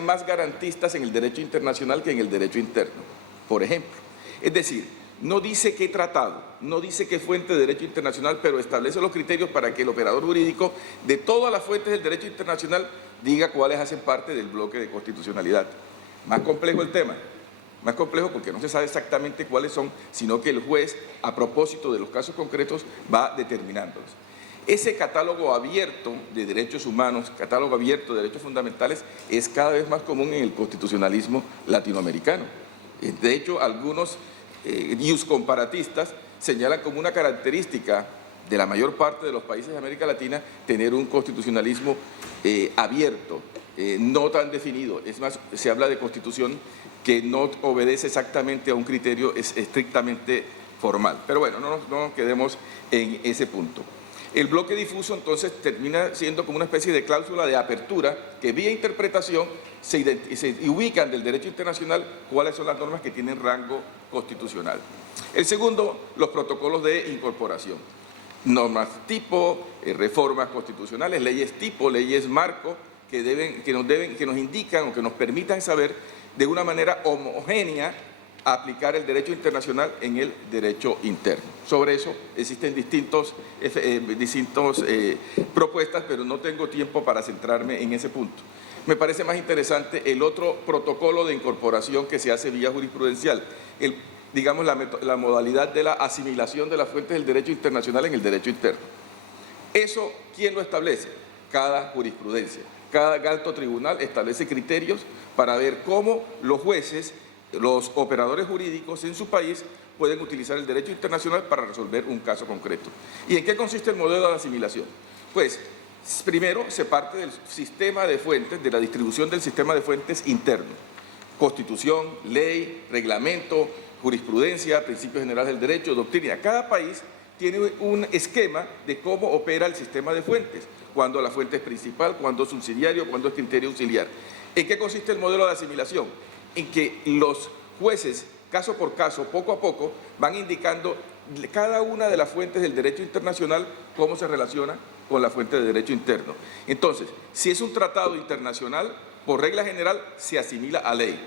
más garantistas en el derecho internacional que en el derecho interno, por ejemplo. Es decir, no dice qué tratado, no dice qué fuente de derecho internacional, pero establece los criterios para que el operador jurídico de todas las fuentes del derecho internacional diga cuáles hacen parte del bloque de constitucionalidad. Más complejo el tema, más complejo porque no se sabe exactamente cuáles son, sino que el juez, a propósito de los casos concretos, va determinándolos. Ese catálogo abierto de derechos humanos, catálogo abierto de derechos fundamentales, es cada vez más común en el constitucionalismo latinoamericano. De hecho, algunos comparatistas señalan como una característica de la mayor parte de los países de América Latina tener un constitucionalismo abierto, no tan definido. Es más, se habla de constitución que no obedece exactamente a un criterio estrictamente formal. Pero bueno, no nos quedemos en ese punto. El bloque difuso entonces termina siendo como una especie de cláusula de apertura que vía interpretación se ubican del derecho internacional cuáles son las normas que tienen rango constitucional. El segundo, los protocolos de incorporación. Normas tipo, reformas constitucionales, leyes tipo, leyes marco, que nos indican o que nos permitan saber de una manera homogénea aplicar el derecho internacional en el derecho interno. Sobre eso existen distintas propuestas, pero no tengo tiempo para centrarme en ese punto. Me parece más interesante el otro protocolo de incorporación que se hace vía jurisprudencial, digamos la modalidad de la asimilación de las fuentes del derecho internacional en el derecho interno. Eso, ¿quién lo establece? Cada jurisprudencia. Cada alto tribunal establece criterios para ver cómo los jueces, los operadores jurídicos en su país pueden utilizar el derecho internacional para resolver un caso concreto. ¿Y en qué consiste el modelo de asimilación? Pues, primero se parte del sistema de fuentes, de la distribución del sistema de fuentes interno. Constitución, ley, reglamento, jurisprudencia, principios generales del derecho, doctrina. Cada país tiene un esquema de cómo opera el sistema de fuentes, cuándo la fuente es principal, cuándo es subsidiario, cuándo es criterio auxiliar. ¿En qué consiste el modelo de asimilación? En que los jueces, caso por caso, poco a poco, van indicando cada una de las fuentes del derecho internacional cómo se relaciona con la fuente de derecho interno. Entonces, si es un tratado internacional, por regla general se asimila a ley.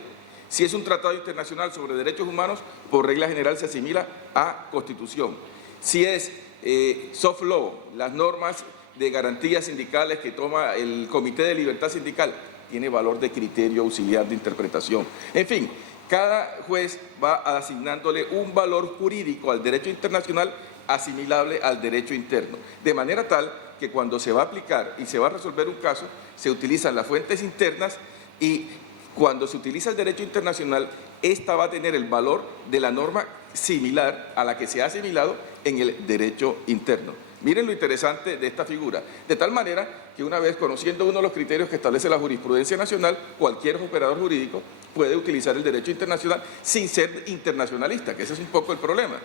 Si es un tratado internacional sobre derechos humanos, por regla general se asimila a Constitución. Si es soft law, las normas de garantías sindicales que toma el Comité de Libertad Sindical, tiene valor de criterio auxiliar de interpretación. En fin, cada juez va asignándole un valor jurídico al derecho internacional asimilable al derecho interno, de manera tal que cuando se va a aplicar y se va a resolver un caso, se utilizan las fuentes internas y cuando se utiliza el derecho internacional, esta va a tener el valor de la norma similar a la que se ha asimilado en el derecho interno. Miren lo interesante de esta figura, de tal manera que una vez conociendo uno de los criterios que establece la jurisprudencia nacional, cualquier operador jurídico puede utilizar el derecho internacional sin ser internacionalista, que ese es un poco el problema,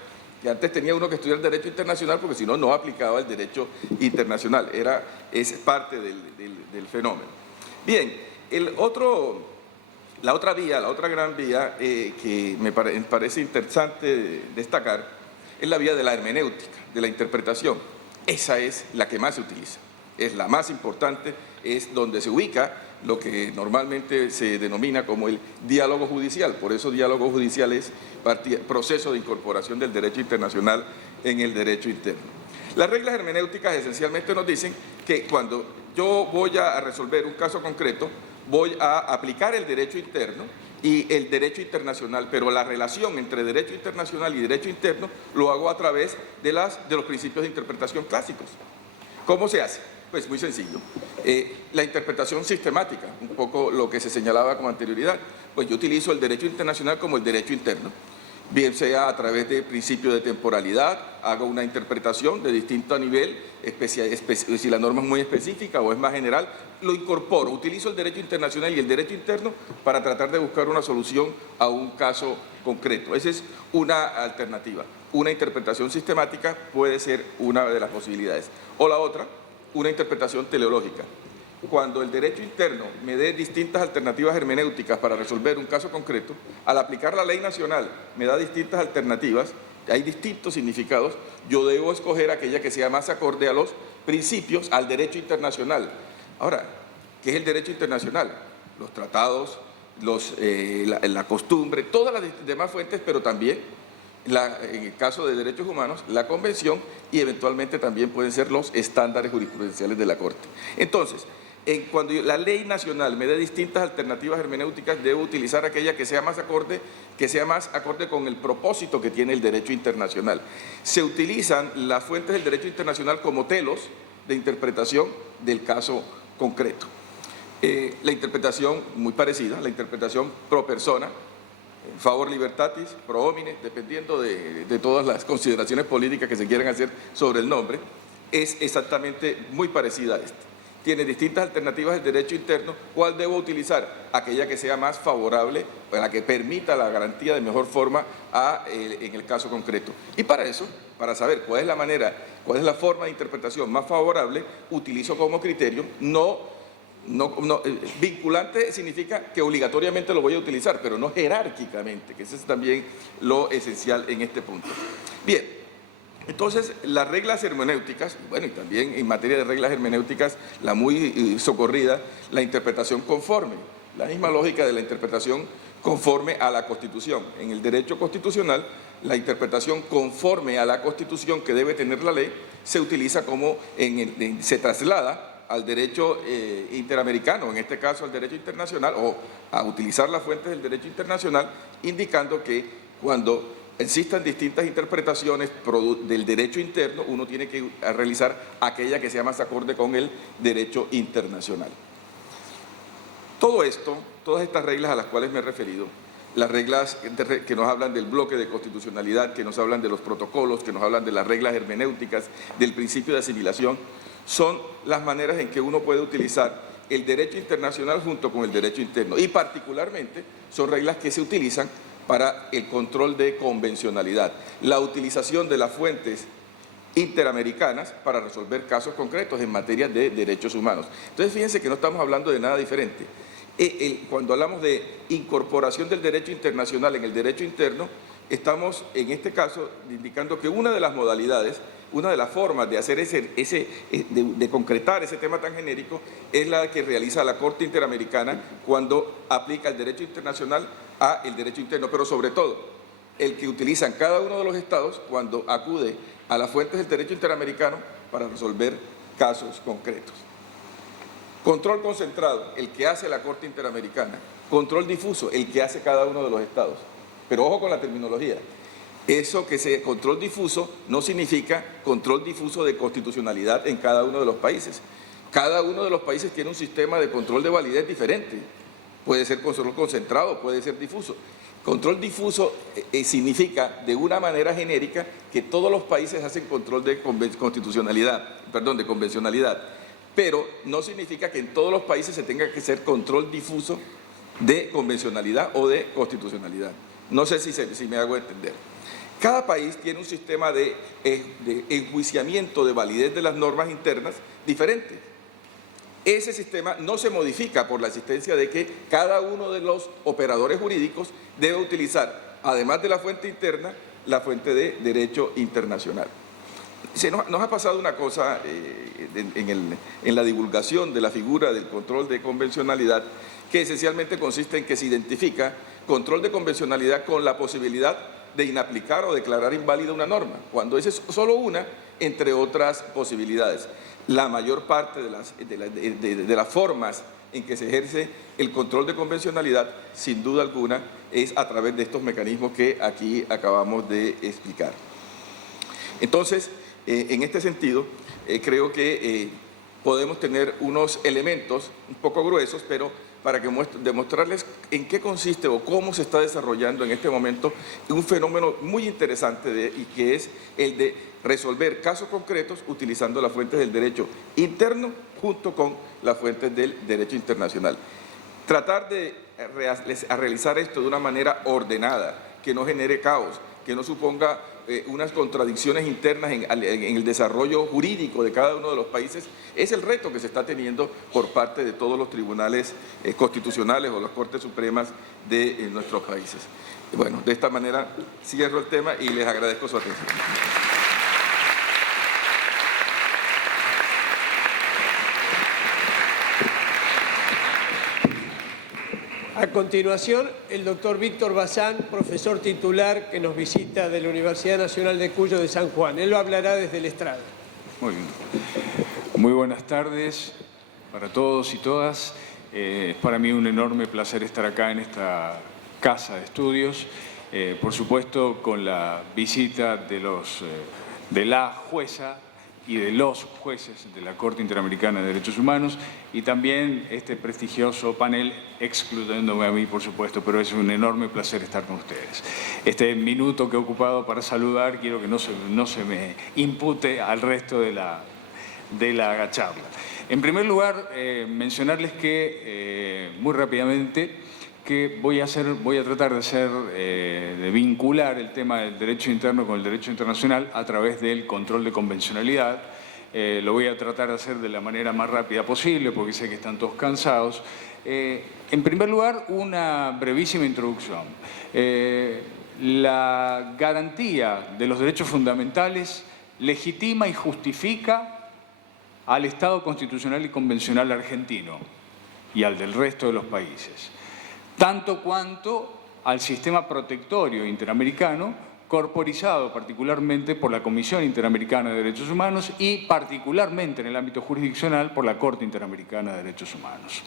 que antes tenía uno que estudiar derecho internacional porque si no, no aplicaba el derecho internacional, es parte del fenómeno. Bien, la otra gran vía que me parece interesante destacar es la vía de la hermenéutica, de la interpretación. Esa es la que más se utiliza, es la más importante, es donde se ubica lo que normalmente se denomina como el diálogo judicial. Por eso diálogo judicial es proceso de incorporación del derecho internacional en el derecho interno. Las reglas hermenéuticas esencialmente nos dicen que cuando yo voy a resolver un caso concreto, voy a aplicar el derecho interno y el derecho internacional, pero la relación entre derecho internacional y derecho interno lo hago a través de los principios de interpretación clásicos. ¿Cómo se hace? Pues muy sencillo. La interpretación sistemática, un poco lo que se señalaba con anterioridad, pues yo utilizo el derecho internacional como el derecho interno, bien sea a través de principio de temporalidad, hago una interpretación de distinto nivel, si la norma es muy específica o es más general, lo incorporo, utilizo el derecho internacional y el derecho interno para tratar de buscar una solución a un caso concreto. Esa es una alternativa. Una interpretación sistemática puede ser una de las posibilidades. O la otra, una interpretación teleológica. Cuando el derecho interno me dé distintas alternativas hermenéuticas para resolver un caso concreto, al aplicar la ley nacional me da distintas alternativas, hay distintos significados, yo debo escoger aquella que sea más acorde a los principios, al derecho internacional. Ahora, ¿qué es el derecho internacional? Los tratados, la costumbre, todas las demás fuentes, pero también, en el caso de derechos humanos, la convención y eventualmente también pueden ser los estándares jurisprudenciales de la Corte. Entonces, cuando la ley nacional me dé distintas alternativas hermenéuticas, debo utilizar aquella que sea más acorde con el propósito que tiene el derecho internacional. Se utilizan las fuentes del derecho internacional como telos de interpretación del caso concreto. La interpretación muy parecida, la interpretación pro persona, favor libertatis, pro homine, dependiendo de todas las consideraciones políticas que se quieran hacer sobre el nombre, es exactamente muy parecida a esta. Tiene distintas alternativas del derecho interno. ¿Cuál debo utilizar? Aquella que sea más favorable, la que permita la garantía de mejor forma en el caso concreto. Y para eso, para saber cuál es la forma de interpretación más favorable, utilizo como criterio vinculante significa que obligatoriamente lo voy a utilizar, pero no jerárquicamente, que eso es también lo esencial en este punto. Bien. Entonces, las reglas hermenéuticas, bueno, y también en materia de reglas hermenéuticas, la muy socorrida, la interpretación conforme, la misma lógica de la interpretación conforme a la Constitución. En el derecho constitucional, la interpretación conforme a la Constitución que debe tener la ley se utiliza como, se traslada al derecho interamericano, en este caso al derecho internacional, o a utilizar las fuentes del derecho internacional, indicando que cuando existan distintas interpretaciones del derecho interno, uno tiene que realizar aquella que sea más acorde con el derecho internacional. Todo esto, todas estas reglas a las cuales me he referido, las reglas que nos hablan del bloque de constitucionalidad, que nos hablan de los protocolos, que nos hablan de las reglas hermenéuticas, del principio de asimilación, son las maneras en que uno puede utilizar el derecho internacional junto con el derecho interno. Y particularmente son reglas que se utilizan para el control de convencionalidad, la utilización de las fuentes interamericanas para resolver casos concretos en materia de derechos humanos. Entonces, fíjense que no estamos hablando de nada diferente. Cuando hablamos de incorporación del derecho internacional en el derecho interno, estamos en este caso indicando que una de las modalidades, una de las formas de hacer de concretar ese tema tan genérico es la que realiza la Corte Interamericana cuando aplica el derecho internacional a el derecho interno, pero sobre todo el que utilizan cada uno de los estados cuando acude a las fuentes del derecho interamericano para resolver casos concretos. Control concentrado, el que hace la Corte Interamericana. Control difuso, el que hace cada uno de los estados. Pero ojo con la terminología. Eso que sea control difuso no significa control difuso de constitucionalidad en cada uno de los países. Cada uno de los países tiene un sistema de control de validez diferente. Puede ser control concentrado, puede ser difuso. Control difuso significa de una manera genérica que todos los países hacen control de convencionalidad, pero no significa que en todos los países se tenga que hacer control difuso de convencionalidad o de constitucionalidad. No sé si me hago entender. Cada país tiene un sistema de enjuiciamiento de validez de las normas internas diferente. Ese sistema no se modifica por la existencia de que cada uno de los operadores jurídicos debe utilizar, además de la fuente interna, la fuente de derecho internacional. Nos ha pasado una cosa en la divulgación de la figura del control de convencionalidad, que esencialmente consiste en que se identifica control de convencionalidad con la posibilidad de inaplicar o declarar inválida una norma, cuando esa es solo una entre otras posibilidades. La mayor parte de las formas en que se ejerce el control de convencionalidad, sin duda alguna, es a través de estos mecanismos que aquí acabamos de explicar. Entonces, en este sentido, creo que podemos tener unos elementos un poco gruesos, pero para demostrarles en qué consiste o cómo se está desarrollando en este momento un fenómeno muy interesante y que es el de resolver casos concretos utilizando las fuentes del derecho interno junto con las fuentes del derecho internacional. Tratar de realizar esto de una manera ordenada, que no genere caos, que no suponga unas contradicciones internas en el desarrollo jurídico de cada uno de los países, es el reto que se está teniendo por parte de todos los tribunales constitucionales o las Cortes Supremas de nuestros países. Bueno, de esta manera cierro el tema y les agradezco su atención. A continuación, el doctor Víctor Bazán, profesor titular que nos visita de la Universidad Nacional de Cuyo de San Juan. Él lo hablará desde el estrado. Muy bien. Muy buenas tardes para todos y todas. Es para mí un enorme placer estar acá en esta casa de estudios. Por supuesto, con la visita de la jueza y de los jueces de la Corte Interamericana de Derechos Humanos y también este prestigioso panel, excluyéndome a mí, por supuesto, pero es un enorme placer estar con ustedes. Este minuto que he ocupado para saludar, quiero que no se me impute al resto de la charla. En primer lugar, mencionarles que, muy rápidamente, que voy a tratar de vincular el tema del derecho interno con el derecho internacional a través del control de convencionalidad. Lo voy a tratar de hacer de la manera más rápida posible porque sé que están todos cansados. En primer lugar, una brevísima introducción. La garantía de los derechos fundamentales legitima y justifica al Estado constitucional y convencional argentino y al del resto de los países, tanto cuanto al sistema protectorio interamericano, corporizado particularmente por la Comisión Interamericana de Derechos Humanos y particularmente en el ámbito jurisdiccional por la Corte Interamericana de Derechos Humanos.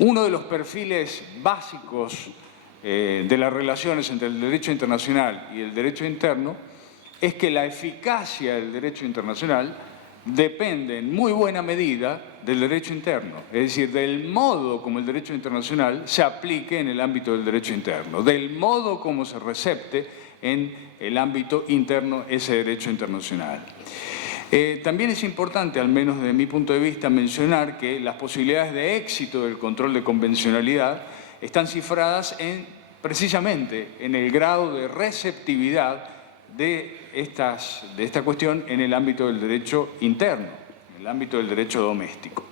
Uno de los perfiles básicos de las relaciones entre el derecho internacional y el derecho interno es que la eficacia del derecho internacional depende en muy buena medida del derecho interno, es decir, del modo como el derecho internacional se aplique en el ámbito del derecho interno, del modo como se recepte en el ámbito interno ese derecho internacional. También es importante, al menos desde mi punto de vista, mencionar que las posibilidades de éxito del control de convencionalidad están cifradas precisamente en el grado de receptividad de esta cuestión en el ámbito del derecho interno, en el ámbito del derecho doméstico.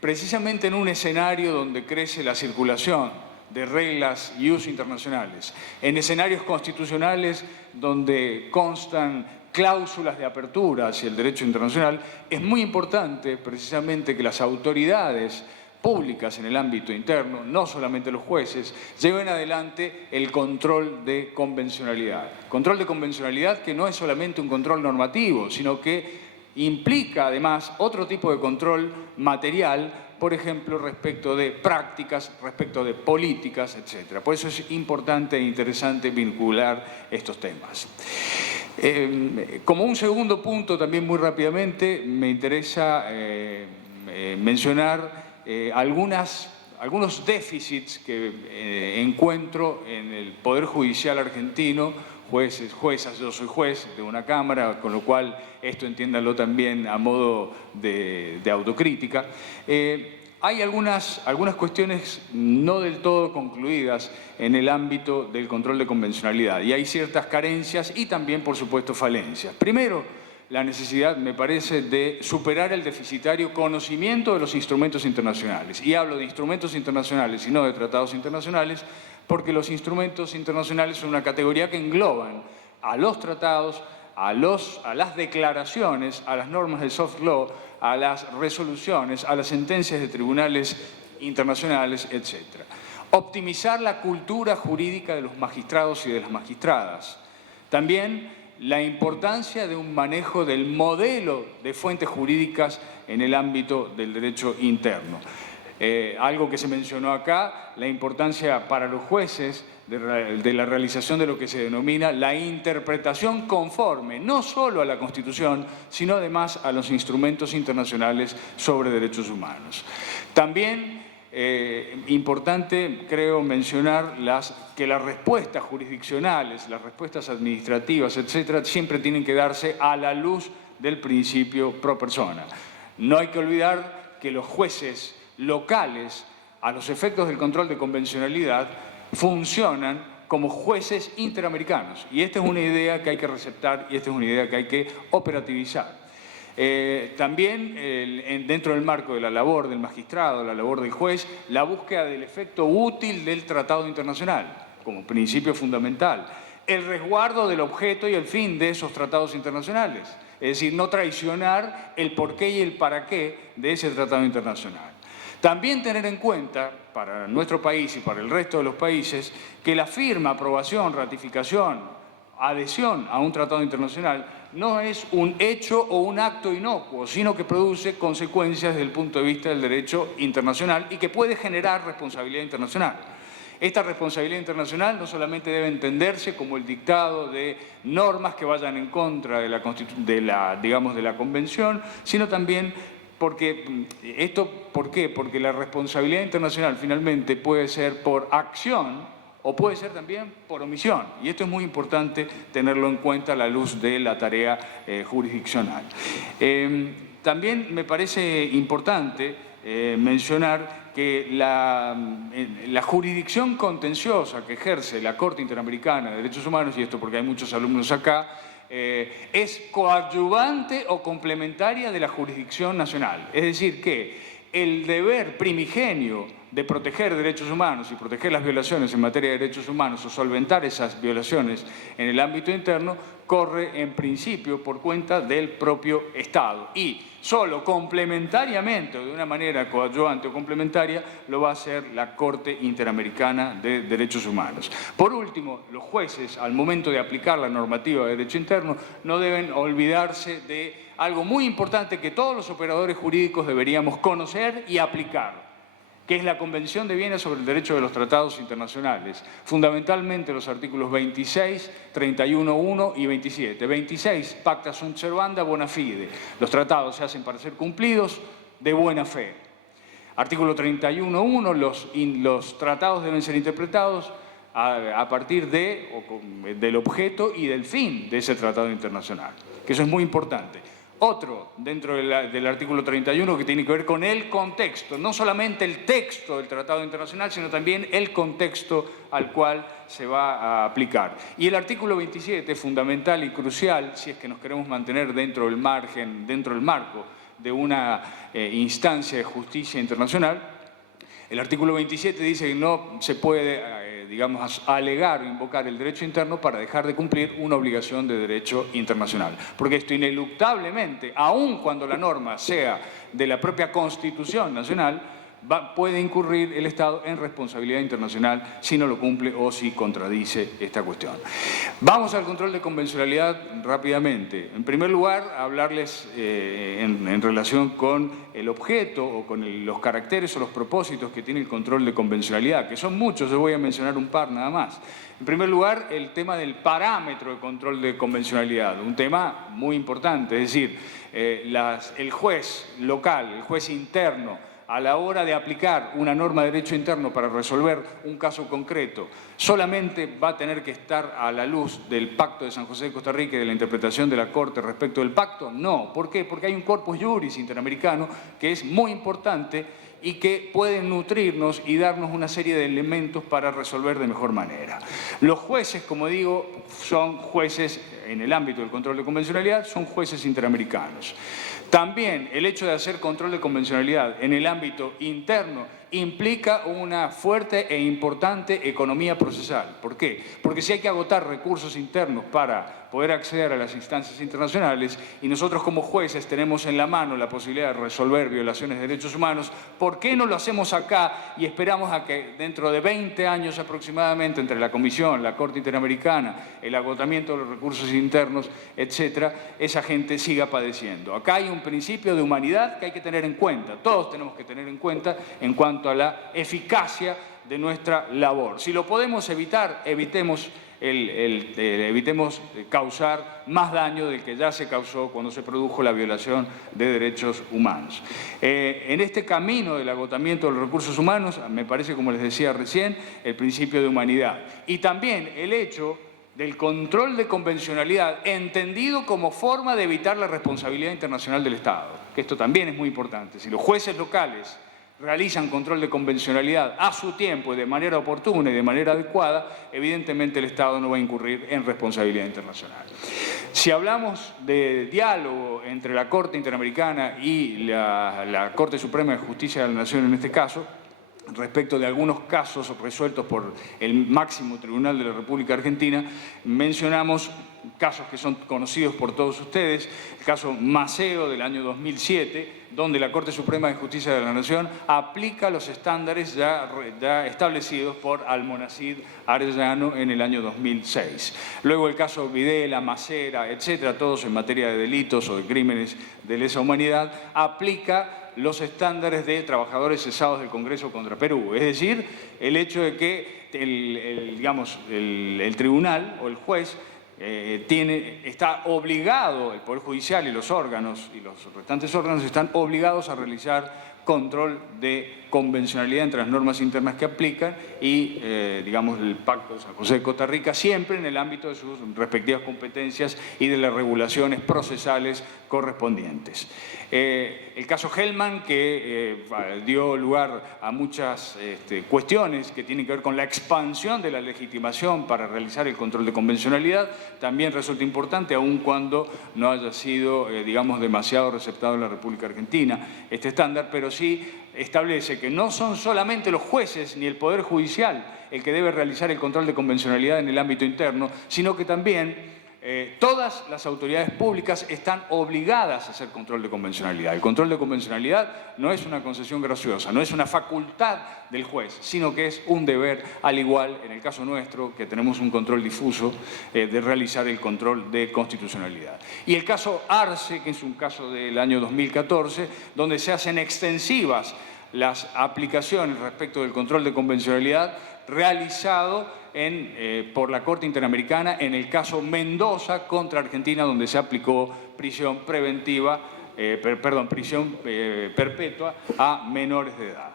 Precisamente en un escenario donde crece la circulación de reglas y usos internacionales, en escenarios constitucionales donde constan cláusulas de apertura hacia el derecho internacional, es muy importante precisamente que las autoridades públicas en el ámbito interno, no solamente los jueces, lleven adelante el control de convencionalidad. Control de convencionalidad que no es solamente un control normativo, sino que implica además otro tipo de control material, por ejemplo, respecto de prácticas, respecto de políticas, etc. Por eso es importante e interesante vincular estos temas. Como un segundo punto, también muy rápidamente, me interesa mencionar algunos déficits que encuentro en el Poder Judicial argentino, jueces, juezas, yo soy juez de una Cámara, con lo cual esto entiéndanlo también a modo de autocrítica. Hay algunas cuestiones no del todo concluidas en el ámbito del control de convencionalidad y hay ciertas carencias y también, por supuesto, falencias. Primero, la necesidad, me parece, de superar el deficitario conocimiento de los instrumentos internacionales. Y hablo de instrumentos internacionales y no de tratados internacionales, porque los instrumentos internacionales son una categoría que engloban a los tratados, a las declaraciones, a las normas del soft law, a las resoluciones, a las sentencias de tribunales internacionales, etc. Optimizar la cultura jurídica de los magistrados y de las magistradas. También la importancia de un manejo del modelo de fuentes jurídicas en el ámbito del derecho interno. Algo que se mencionó acá, la importancia para los jueces de la realización de lo que se denomina la interpretación conforme, no solo a la Constitución, sino además a los instrumentos internacionales sobre derechos humanos. También importante, creo, mencionar que las respuestas jurisdiccionales, las respuestas administrativas, etcétera, siempre tienen que darse a la luz del principio pro persona. No hay que olvidar que los jueces locales, a los efectos del control de convencionalidad, funcionan como jueces interamericanos. Y esta es una idea que hay que receptar y esta es una idea que hay que operativizar. También dentro del marco de la labor del magistrado, la labor del juez, la búsqueda del efecto útil del tratado internacional como principio fundamental, el resguardo del objeto y el fin de esos tratados internacionales, es decir, no traicionar el porqué y el para qué de ese tratado internacional. También tener en cuenta, para nuestro país y para el resto de los países, que la firma, aprobación, ratificación, adhesión a un tratado internacional no es un hecho o un acto inocuo, sino que produce consecuencias desde el punto de vista del derecho internacional y que puede generar responsabilidad internacional. Esta responsabilidad internacional no solamente debe entenderse como el dictado de normas que vayan en contra de la Convención, sino también ¿por qué? Porque la responsabilidad internacional finalmente puede ser por acción o puede ser también por omisión. Y esto es muy importante tenerlo en cuenta a la luz de la tarea jurisdiccional. También me parece importante mencionar que la jurisdicción contenciosa que ejerce la Corte Interamericana de Derechos Humanos, y esto porque hay muchos alumnos acá, es coadyuvante o complementaria de la jurisdicción nacional. Es decir, que el deber primigenio de proteger derechos humanos y proteger las violaciones en materia de derechos humanos o solventar esas violaciones en el ámbito interno corre en principio por cuenta del propio Estado y solo complementariamente o de una manera coadyuvante o complementaria lo va a hacer la Corte Interamericana de Derechos Humanos. Por último, los jueces al momento de aplicar la normativa de derecho interno no deben olvidarse de algo muy importante que todos los operadores jurídicos deberíamos conocer y aplicar, que es la Convención de Viena sobre el Derecho de los Tratados Internacionales, fundamentalmente los artículos 26, 31.1 y 27. 26, pacta sunt servanda bona fide. Los tratados se hacen para ser cumplidos de buena fe. Artículo 31.1, los tratados deben ser interpretados a partir del objeto y del fin de ese tratado internacional, que eso es muy importante. Otro, dentro del artículo 31, que tiene que ver con el contexto, no solamente el texto del Tratado Internacional, sino también el contexto al cual se va a aplicar. Y el artículo 27, fundamental y crucial, si es que nos queremos mantener dentro del marco de una instancia de justicia internacional, el artículo 27 dice que no se puede alegar o invocar el derecho interno para dejar de cumplir una obligación de derecho internacional. Porque esto ineluctablemente, aun cuando la norma sea de la propia Constitución nacional, puede incurrir el Estado en responsabilidad internacional si no lo cumple o si contradice esta cuestión. Vamos al control de convencionalidad rápidamente. En primer lugar, hablarles en relación con el objeto o con los caracteres o los propósitos que tiene el control de convencionalidad, que son muchos, yo voy a mencionar un par nada más. En primer lugar, el tema del parámetro de control de convencionalidad, un tema muy importante, es decir, el juez local, el juez interno, a la hora de aplicar una norma de derecho interno para resolver un caso concreto, solamente va a tener que estar a la luz del Pacto de San José de Costa Rica y de la interpretación de la Corte respecto del pacto. No. ¿Por qué? Porque hay un corpus juris interamericano que es muy importante y que puede nutrirnos y darnos una serie de elementos para resolver de mejor manera. Los jueces, como digo, son jueces en el ámbito del control de convencionalidad, son jueces interamericanos. También el hecho de hacer control de convencionalidad en el ámbito interno implica una fuerte e importante economía procesal. ¿Por qué? Porque si hay que agotar recursos internos para poder acceder a las instancias internacionales y nosotros como jueces tenemos en la mano la posibilidad de resolver violaciones de derechos humanos, ¿por qué no lo hacemos acá y esperamos a que dentro de 20 años aproximadamente, entre la Comisión, la Corte Interamericana, el agotamiento de los recursos internos, etcétera, esa gente siga padeciendo? Acá hay un principio de humanidad que hay que tener en cuenta, todos tenemos que tener en cuenta en cuanto a la eficacia de nuestra labor. Si lo podemos evitar, evitemos causar más daño del que ya se causó cuando se produjo la violación de derechos humanos. En este camino del agotamiento de los recursos humanos, me parece, como les decía recién, el principio de humanidad. Y también el hecho del control de convencionalidad, entendido como forma de evitar la responsabilidad internacional del Estado, que esto también es muy importante. Si los jueces locales realizan control de convencionalidad a su tiempo y de manera oportuna y de manera adecuada, evidentemente el Estado no va a incurrir en responsabilidad internacional. Si hablamos de diálogo entre la Corte Interamericana y la Corte Suprema de Justicia de la Nación en este caso, respecto de algunos casos resueltos por el máximo tribunal de la República Argentina, mencionamos casos que son conocidos por todos ustedes, el caso Maceo del año 2007, donde la Corte Suprema de Justicia de la Nación aplica los estándares ya establecidos por Almonacid Arellano en el año 2006. Luego el caso Videla, Macera, etcétera, todos en materia de delitos o de crímenes de lesa humanidad, aplica los estándares de trabajadores cesados del Congreso contra Perú. Es decir, el hecho de que el tribunal o el juez está obligado, el Poder Judicial y los órganos y los restantes órganos están obligados a realizar control de convencionalidad entre las normas internas que aplican y, el Pacto de San José de Costa Rica, siempre en el ámbito de sus respectivas competencias y de las regulaciones procesales correspondientes. El caso Hellman, que dio lugar a muchas cuestiones que tienen que ver con la expansión de la legitimación para realizar el control de convencionalidad, también resulta importante, aun cuando no haya sido, demasiado receptado en la República Argentina este estándar, pero sí establece que no son solamente los jueces ni el Poder Judicial el que debe realizar el control de convencionalidad en el ámbito interno, sino que también todas las autoridades públicas están obligadas a hacer control de convencionalidad. El control de convencionalidad no es una concesión graciosa, no es una facultad del juez, sino que es un deber, al igual, en el caso nuestro, que tenemos un control difuso, de realizar el control de constitucionalidad. Y el caso Arce, que es un caso del año 2014, donde se hacen extensivas las aplicaciones respecto del control de convencionalidad realizado por la Corte Interamericana en el caso Mendoza contra Argentina, donde se aplicó prisión perpetua a menores de edad.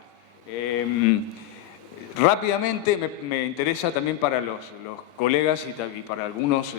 Rápidamente, me interesa también para los colegas y para algunos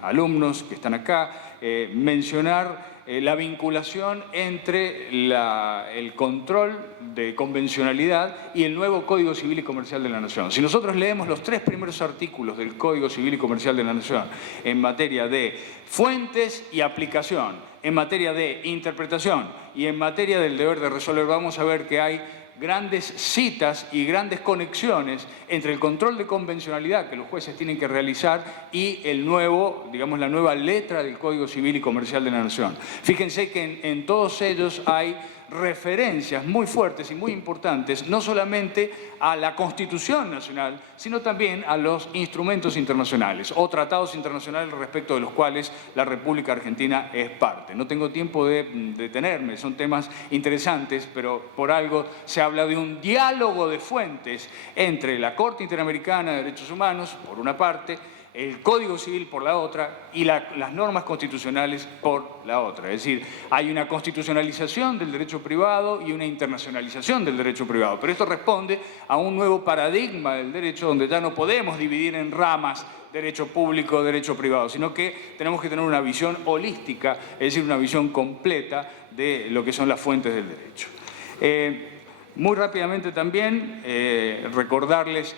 alumnos que están acá, mencionar la vinculación entre el control de convencionalidad y el nuevo Código Civil y Comercial de la Nación. Si nosotros leemos los 3 primeros artículos del Código Civil y Comercial de la Nación en materia de fuentes y aplicación, en materia de interpretación y en materia del deber de resolver, vamos a ver que hay grandes citas y grandes conexiones entre el control de convencionalidad que los jueces tienen que realizar y el nuevo, la nueva letra del Código Civil y Comercial de la Nación. Fíjense que en todos ellos hay referencias muy fuertes y muy importantes, no solamente a la Constitución Nacional, sino también a los instrumentos internacionales o tratados internacionales respecto de los cuales la República Argentina es parte. No tengo tiempo de detenerme, son temas interesantes, pero por algo se habla de un diálogo de fuentes entre la Corte Interamericana de Derechos Humanos, por una parte, el Código Civil por la otra y las normas constitucionales por la otra. Es decir, hay una constitucionalización del derecho privado y una internacionalización del derecho privado. Pero esto responde a un nuevo paradigma del derecho donde ya no podemos dividir en ramas derecho público, derecho privado, sino que tenemos que tener una visión holística, es decir, una visión completa de lo que son las fuentes del derecho. Muy rápidamente también recordarles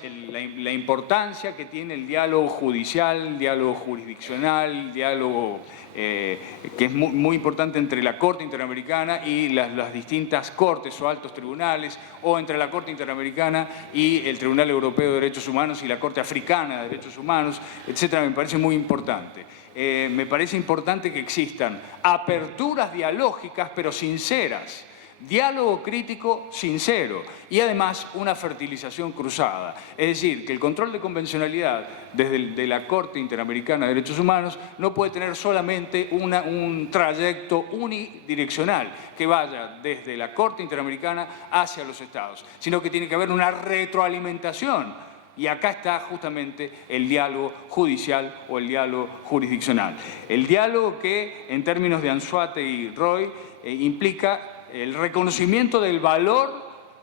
la importancia que tiene el diálogo judicial, el diálogo jurisdiccional, el diálogo que es muy importante entre la Corte Interamericana y las distintas cortes o altos tribunales, o entre la Corte Interamericana y el Tribunal Europeo de Derechos Humanos y la Corte Africana de Derechos Humanos, etcétera. Me parece muy importante. Me parece importante que existan aperturas dialógicas, pero sinceras, diálogo crítico sincero y además una fertilización cruzada. Es decir, que el control de convencionalidad desde la Corte Interamericana de Derechos Humanos no puede tener solamente un trayecto unidireccional que vaya desde la Corte Interamericana hacia los Estados, sino que tiene que haber una retroalimentación. Y acá está justamente el diálogo judicial o el diálogo jurisdiccional. El diálogo que, en términos de Anzuate y Roy, implica el reconocimiento del valor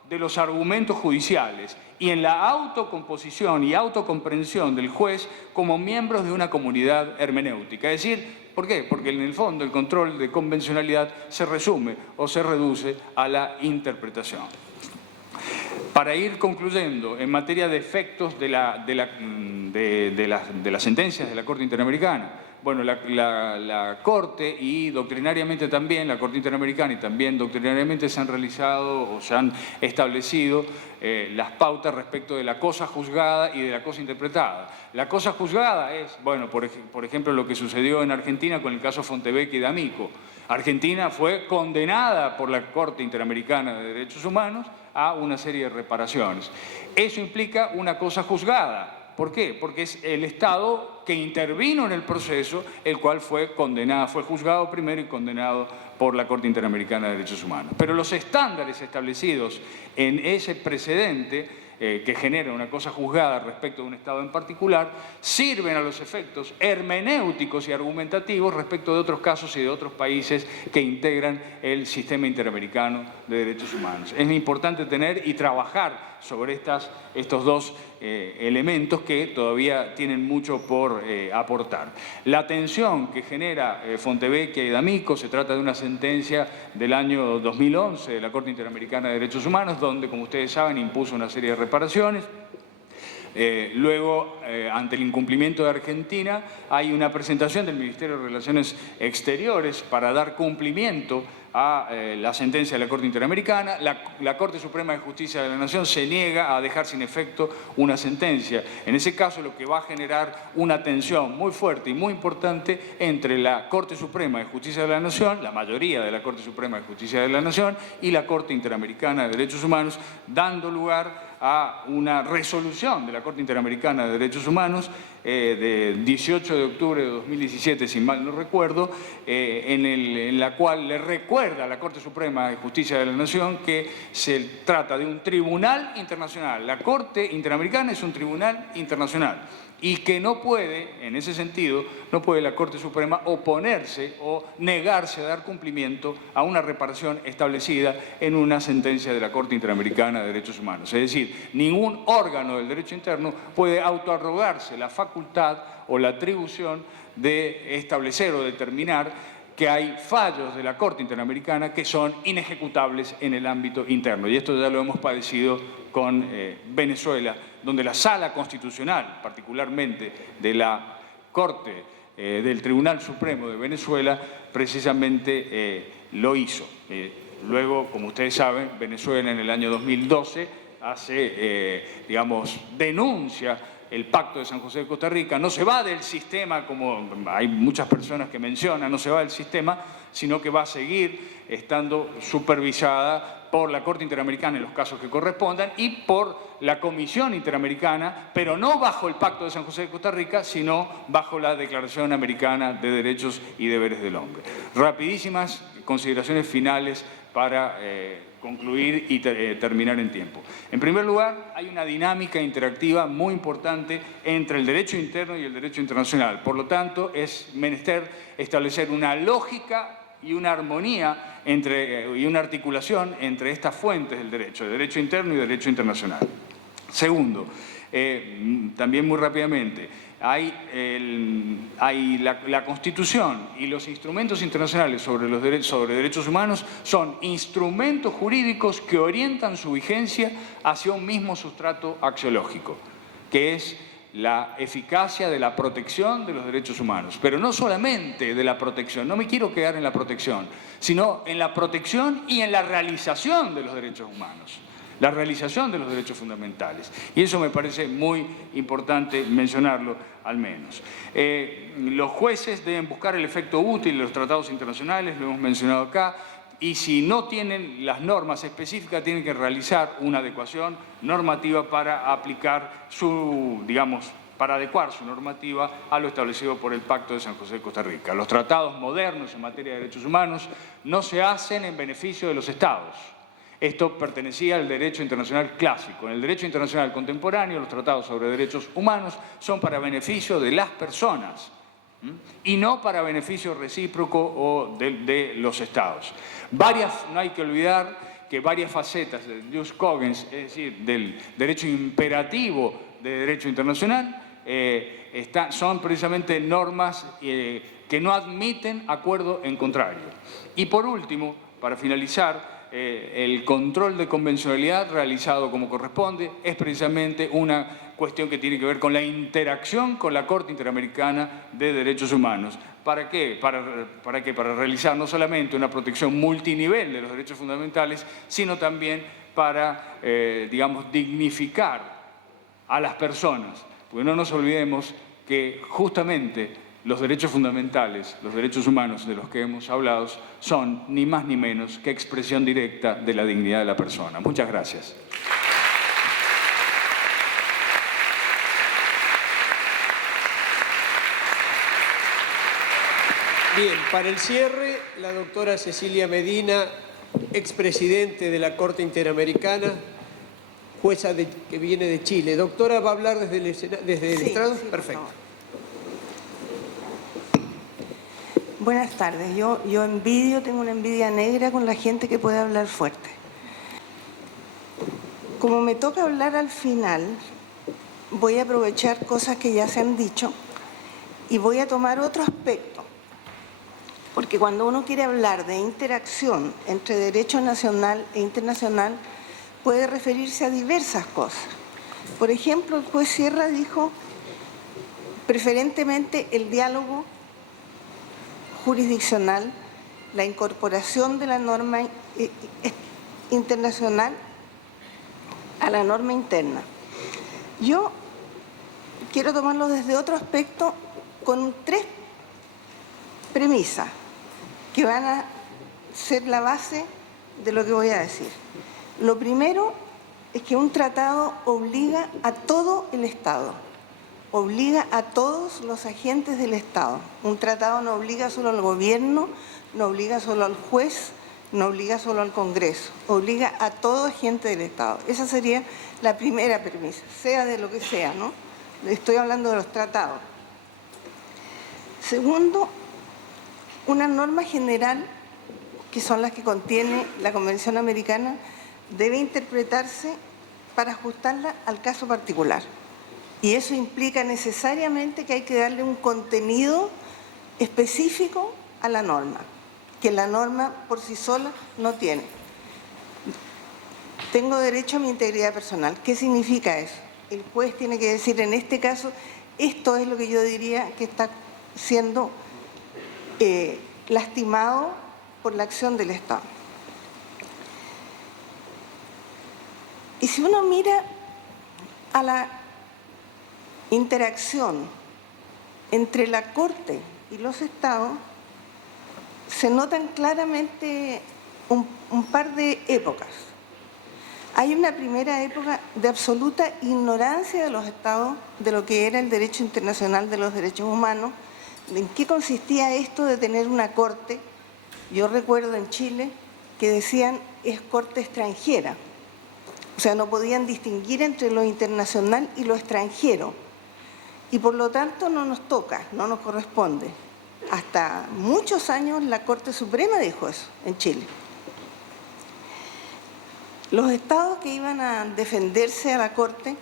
de los argumentos judiciales y en la autocomposición y autocomprensión del juez como miembros de una comunidad hermenéutica. Es decir, ¿por qué? Porque en el fondo el control de convencionalidad se resume o se reduce a la interpretación. Para ir concluyendo, en materia de efectos de las sentencias de la Corte Interamericana, bueno, la Corte y doctrinariamente también, la Corte Interamericana y también doctrinariamente se han realizado o se han establecido las pautas respecto de la cosa juzgada y de la cosa interpretada. La cosa juzgada es, bueno, por ejemplo, lo que sucedió en Argentina con el caso Fontevecchia y D'Amico. Argentina fue condenada por la Corte Interamericana de Derechos Humanos a una serie de reparaciones. Eso implica una cosa juzgada. ¿Por qué? Porque es el Estado que intervino en el proceso, el cual fue condenado, fue juzgado primero y condenado por la Corte Interamericana de Derechos Humanos. Pero los estándares establecidos en ese precedente que genera una cosa juzgada respecto de un Estado en particular, sirven a los efectos hermenéuticos y argumentativos respecto de otros casos y de otros países que integran el sistema interamericano de derechos humanos. Es importante tener y trabajar sobre estos dos elementos que todavía tienen mucho por aportar. La tensión que genera Fontevecchia y D'Amico, se trata de una sentencia del año 2011 de la Corte Interamericana de Derechos Humanos, donde, como ustedes saben, impuso una serie de reparaciones. Luego, ante el incumplimiento de Argentina, hay una presentación del Ministerio de Relaciones Exteriores para dar cumplimiento a la sentencia de la Corte Interamericana. La Corte Suprema de Justicia de la Nación se niega a dejar sin efecto una sentencia. En ese caso, lo que va a generar una tensión muy fuerte y muy importante entre la Corte Suprema de Justicia de la Nación, la mayoría de la Corte Suprema de Justicia de la Nación, y la Corte Interamericana de Derechos Humanos, dando lugar a una resolución de la Corte Interamericana de Derechos Humanos de 18 de octubre de 2017, si mal no recuerdo, en la cual le recuerda a la Corte Suprema de Justicia de la Nación que se trata de un tribunal internacional. La Corte Interamericana es un tribunal internacional y que no puede, en ese sentido, no puede la Corte Suprema oponerse o negarse a dar cumplimiento a una reparación establecida en una sentencia de la Corte Interamericana de Derechos Humanos. Es decir, ningún órgano del derecho interno puede autoarrogarse la facultad o la atribución de establecer o determinar que hay fallos de la Corte Interamericana que son inejecutables en el ámbito interno. Y esto ya lo hemos padecido con Venezuela, donde la Sala Constitucional, particularmente de la Corte del Tribunal Supremo de Venezuela, precisamente lo hizo. Luego, como ustedes saben, Venezuela en el año 2012 denuncia el Pacto de San José de Costa Rica, no se va del sistema, como hay muchas personas que mencionan, no se va del sistema, sino que va a seguir estando supervisada por la Corte Interamericana en los casos que correspondan y por la Comisión Interamericana, pero no bajo el Pacto de San José de Costa Rica, sino bajo la Declaración Americana de Derechos y Deberes del Hombre. Rapidísimas consideraciones finales para concluir y terminar en tiempo. En primer lugar, hay una dinámica interactiva muy importante entre el derecho interno y el derecho internacional. Por lo tanto, es menester establecer una lógica y una armonía y una articulación entre estas fuentes del derecho interno y derecho internacional. Segundo, también muy rápidamente, hay la Constitución y los instrumentos internacionales sobre derechos humanos son instrumentos jurídicos que orientan su vigencia hacia un mismo sustrato axiológico, que es la eficacia de la protección de los derechos humanos. Pero no solamente de la protección, no me quiero quedar en la protección, sino en la protección y en la realización de los derechos humanos, la realización de los derechos fundamentales. Y eso me parece muy importante mencionarlo, al menos. Los jueces deben buscar el efecto útil de los tratados internacionales, lo hemos mencionado acá, y si no tienen las normas específicas, tienen que realizar una adecuación normativa para aplicar para adecuar su normativa a lo establecido por el Pacto de San José de Costa Rica. Los tratados modernos en materia de derechos humanos no se hacen en beneficio de los Estados. Esto pertenecía al derecho internacional clásico. En el derecho internacional contemporáneo, los tratados sobre derechos humanos son para beneficio de las personas y no para beneficio recíproco o de los Estados. No hay que olvidar que varias facetas del jus cogens, es decir, del derecho imperativo de derecho internacional, son precisamente normas que no admiten acuerdo en contrario. Y por último, para finalizar, el control de convencionalidad realizado como corresponde es precisamente una cuestión que tiene que ver con la interacción con la Corte Interamericana de Derechos Humanos. ¿Para qué? Para realizar no solamente una protección multinivel de los derechos fundamentales, sino también para, dignificar a las personas. Porque no nos olvidemos que justamente los derechos fundamentales, los derechos humanos de los que hemos hablado, son ni más ni menos que expresión directa de la dignidad de la persona. Muchas gracias. Bien, para el cierre, la doctora Cecilia Medina, expresidente de la Corte Interamericana, jueza que viene de Chile. Doctora, ¿va a hablar desde el estrado? Sí, perfecto. Buenas tardes. Yo tengo una envidia negra con la gente que puede hablar fuerte. Como me toca hablar al final, voy a aprovechar cosas que ya se han dicho y voy a tomar otro aspecto. Porque cuando uno quiere hablar de interacción entre derecho nacional e internacional, puede referirse a diversas cosas. Por ejemplo, el juez Sierra dijo preferentemente el diálogo jurisdiccional, la incorporación de la norma internacional a la norma interna. Yo quiero tomarlo desde otro aspecto con 3 premisas que van a ser la base de lo que voy a decir. Lo primero es que un tratado obliga a todo el Estado, obliga a todos los agentes del Estado. Un tratado no obliga solo al gobierno, no obliga solo al juez, no obliga solo al Congreso, obliga a todo agente del Estado. Esa sería la primera premisa, sea de lo que sea, ¿no? Estoy hablando de los tratados. Segundo, una norma general, que son las que contiene la Convención Americana, debe interpretarse para ajustarla al caso particular. Y eso implica necesariamente que hay que darle un contenido específico a la norma, que la norma por sí sola no tiene. Tengo derecho a mi integridad personal. ¿Qué significa eso? El juez tiene que decir, en este caso, esto es lo que yo diría que está siendo lastimado por la acción del Estado. Y si uno mira a la interacción entre la Corte y los Estados, se notan claramente un par de épocas. Hay una primera época de absoluta ignorancia de los Estados de lo que era el derecho internacional de los derechos humanos, en qué consistía esto de tener una Corte. Yo recuerdo en Chile que decían es Corte extranjera, o sea, no podían distinguir entre lo internacional y lo extranjero. Y por lo tanto no nos toca, no nos corresponde. Hasta muchos años la Corte Suprema dijo eso en Chile. Los estados que iban a defenderse a la Corte,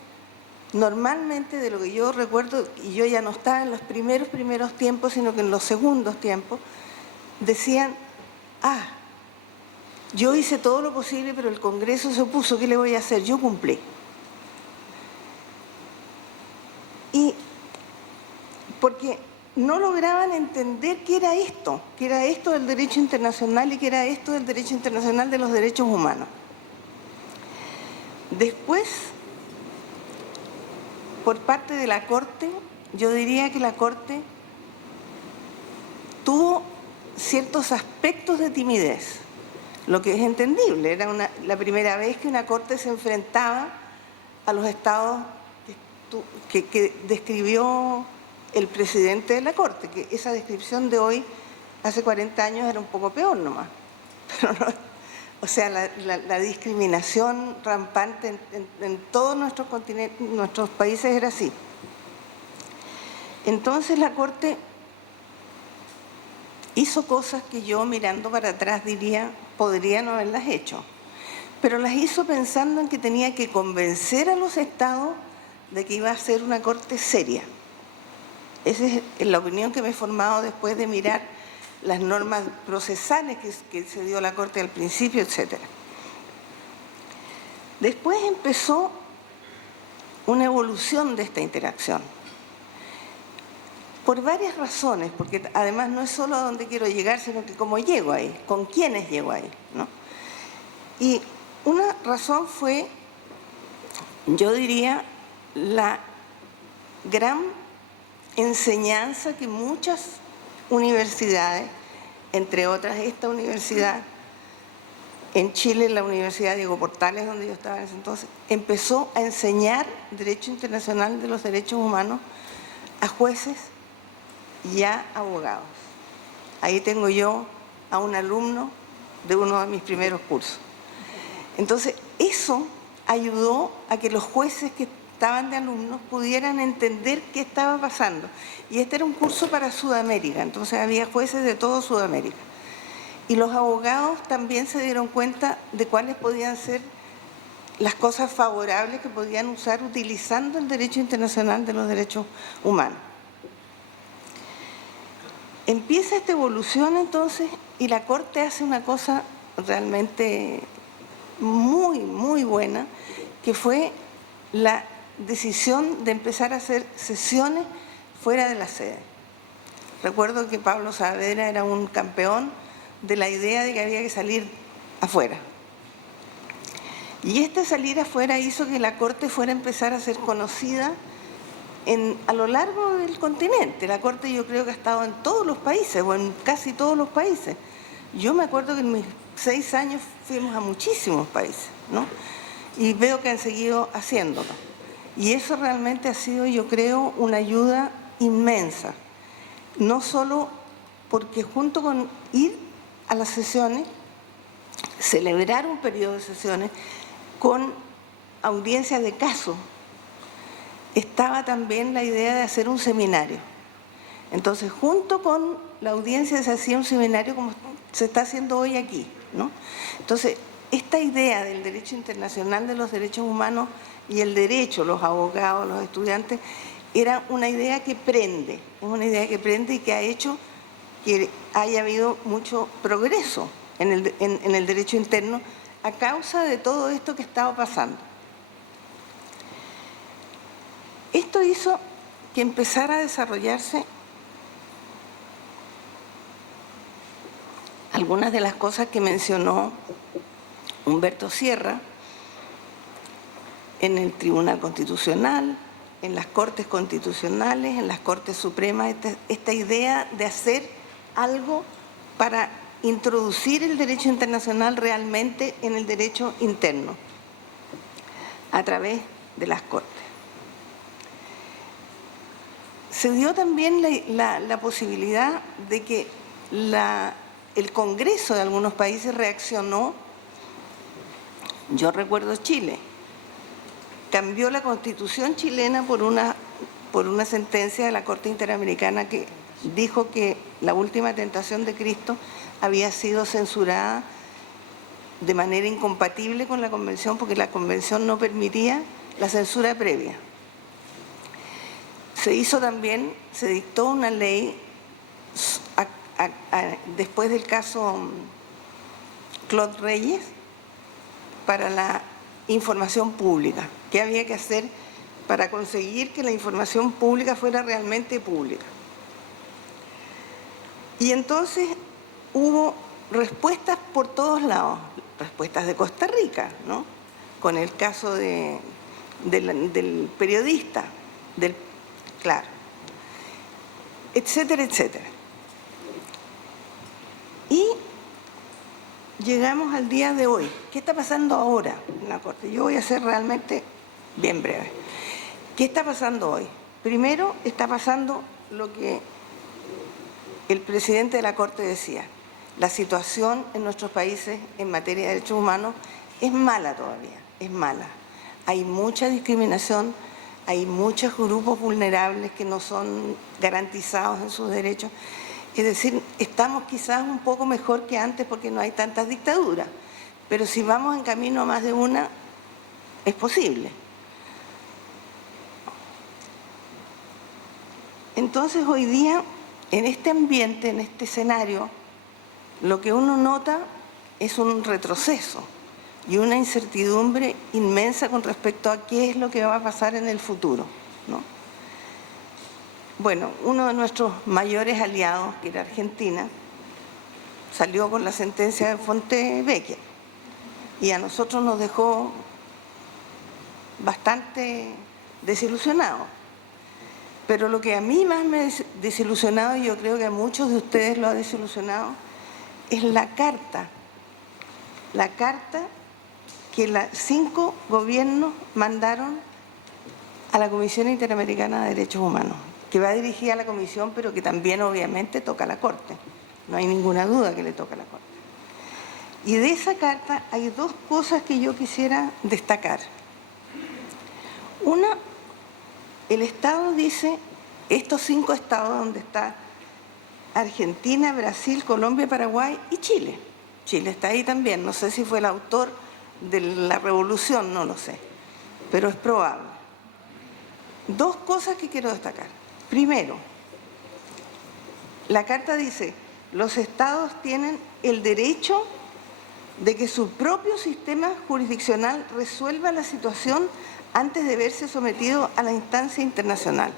normalmente, de lo que yo recuerdo, y yo ya no estaba en los primeros tiempos, sino que en los segundos tiempos, decían, yo hice todo lo posible, pero el Congreso se opuso, ¿qué le voy a hacer? Yo cumplí. Y porque no lograban entender qué era esto del derecho internacional y qué era esto del derecho internacional de los derechos humanos. Después, por parte de la Corte, yo diría que la Corte tuvo ciertos aspectos de timidez, lo que es entendible. Era la primera vez que una Corte se enfrentaba a los estados que describió el presidente de la Corte, que esa descripción de hoy, hace 40 años, era un poco peor nomás. Pero no, o sea, la discriminación rampante en todos nuestros continentes, nuestros países era así. Entonces la Corte hizo cosas que yo, mirando para atrás, diría, podría no haberlas hecho. Pero las hizo pensando en que tenía que convencer a los estados de que iba a ser una Corte seria. Esa es la opinión que me he formado después de mirar las normas procesales que se dio la Corte al principio, etc. Después empezó una evolución de esta interacción, por varias razones, porque además no es solo a dónde quiero llegar, sino que cómo llego ahí, con quiénes llego ahí, ¿no? Y una razón fue, yo diría, la gran enseñanza que muchas universidades, entre otras esta universidad, en Chile, la Universidad Diego Portales, donde yo estaba en ese entonces, empezó a enseñar Derecho Internacional de los Derechos Humanos a jueces y a abogados. Ahí tengo yo a un alumno de uno de mis primeros cursos. Entonces, eso ayudó a que los jueces que estaban de alumnos pudieran entender qué estaba pasando. Y este era un curso para Sudamérica, entonces había jueces de todo Sudamérica. Y los abogados también se dieron cuenta de cuáles podían ser las cosas favorables que podían usar utilizando el derecho internacional de los derechos humanos. Empieza esta evolución entonces y la Corte hace una cosa realmente muy, muy buena, que fue la decisión de empezar a hacer sesiones fuera de la sede. Recuerdo que Pablo Saavedra era un campeón de la idea de que había que salir afuera. Y este salir afuera hizo que la Corte fuera a empezar a ser conocida a lo largo del continente. La Corte yo creo que ha estado en todos los países, o en casi todos los países. Yo me acuerdo que en mis 6 años fuimos a muchísimos países, ¿no? Y veo que han seguido haciéndolo. Y eso realmente ha sido, yo creo, una ayuda inmensa. No solo porque junto con ir a las sesiones, celebrar un periodo de sesiones con audiencias de caso, estaba también la idea de hacer un seminario. Entonces, junto con la audiencia se hacía un seminario como se está haciendo hoy aquí, ¿no? Entonces, esta idea del derecho internacional de los derechos humanos y el derecho, los abogados, los estudiantes, era una idea que prende, es una idea que prende y que ha hecho que haya habido mucho progreso en el derecho interno a causa de todo esto que estaba pasando. Esto hizo que empezara a desarrollarse algunas de las cosas que mencionó Humberto Sierra en el Tribunal Constitucional, en las Cortes Constitucionales, en las Cortes Supremas, esta idea de hacer algo para introducir el derecho internacional realmente en el derecho interno, a través de las Cortes. Se dio también la posibilidad de que el Congreso de algunos países reaccionó. Yo recuerdo Chile, cambió la Constitución chilena por una sentencia de la Corte Interamericana que dijo que la última tentación de Cristo había sido censurada de manera incompatible con la Convención, porque la Convención no permitía la censura previa. Se dictó una ley después del caso Claude Reyes para la información pública. ¿Qué había que hacer para conseguir que la información pública fuera realmente pública? Y entonces hubo respuestas por todos lados, respuestas de Costa Rica, ¿no? Con el caso del periodista, claro, etcétera, etcétera. Y llegamos al día de hoy. ¿Qué está pasando ahora en la Corte? Yo voy a ser realmente bien breve. ¿Qué está pasando hoy? Primero está pasando lo que el presidente de la Corte decía. La situación en nuestros países en materia de derechos humanos es mala todavía, es mala. Hay mucha discriminación, hay muchos grupos vulnerables que no son garantizados en sus derechos. Es decir, estamos quizás un poco mejor que antes porque no hay tantas dictaduras, pero si vamos en camino a más de una, es posible. Entonces, hoy día, en este ambiente, en este escenario, lo que uno nota es un retroceso y una incertidumbre inmensa con respecto a qué es lo que va a pasar en el futuro, ¿no? Bueno, uno de nuestros mayores aliados, que era Argentina, salió con la sentencia de Fontevecchia y a nosotros nos dejó bastante desilusionados. Pero lo que a mí más me ha desilusionado, y yo creo que a muchos de ustedes lo ha desilusionado, es la carta que 5 gobiernos mandaron a la Comisión Interamericana de Derechos Humanos, que va dirigida a la Comisión, pero que también obviamente toca a la Corte. No hay ninguna duda que le toca a la Corte. Y de esa carta hay 2 cosas que yo quisiera destacar. Una, el Estado dice, estos 5 estados donde está Argentina, Brasil, Colombia, Paraguay y Chile. Chile está ahí también, no sé si fue el autor de la revolución, no lo sé, pero es probable. 2 cosas que quiero destacar. Primero, la carta dice, los estados tienen el derecho de que su propio sistema jurisdiccional resuelva la situación antes de verse sometido a la instancia internacional.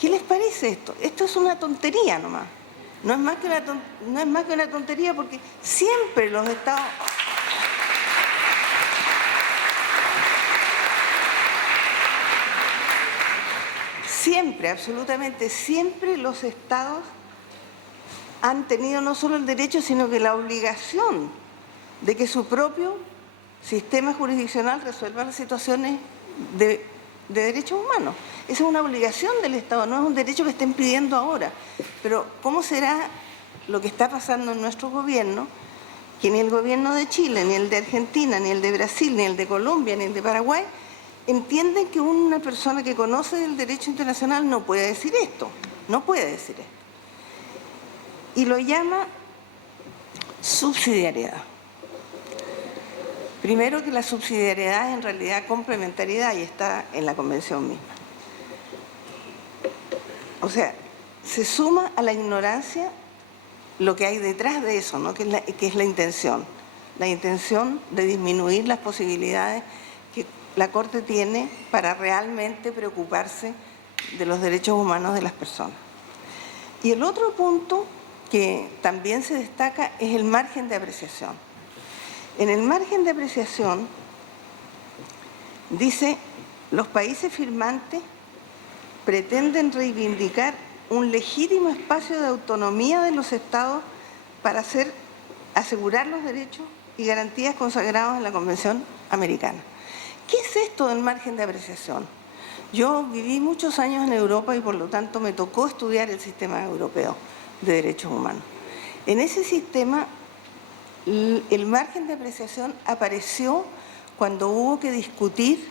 ¿Qué les parece esto? Esto es una tontería nomás. No es más que una tontería porque siempre los estados... Siempre, absolutamente siempre los estados han tenido no solo el derecho, sino que la obligación de que su propio sistema jurisdiccional resuelva las situaciones de derechos humanos. Esa es una obligación del Estado, no es un derecho que estén pidiendo ahora. Pero ¿cómo será lo que está pasando en nuestro gobierno? Que ni el gobierno de Chile, ni el de Argentina, ni el de Brasil, ni el de Colombia, ni el de Paraguay entienden que una persona que conoce el derecho internacional no puede decir esto, no puede decir esto. Y lo llama subsidiariedad. Primero, que la subsidiariedad es en realidad complementariedad y está en la Convención misma. O sea, se suma a la ignorancia lo que hay detrás de eso, ¿no? que es la intención de disminuir las posibilidades que la Corte tiene para realmente preocuparse de los derechos humanos de las personas. Y el otro punto que también se destaca es el margen de apreciación. En el margen de apreciación dice, los países firmantes pretenden reivindicar un legítimo espacio de autonomía de los estados para asegurar los derechos y garantías consagrados en la Convención Americana. ¿Qué es esto del margen de apreciación? Yo viví muchos años en Europa y por lo tanto me tocó estudiar el sistema europeo de derechos humanos. En ese sistema, el margen de apreciación apareció cuando hubo que discutir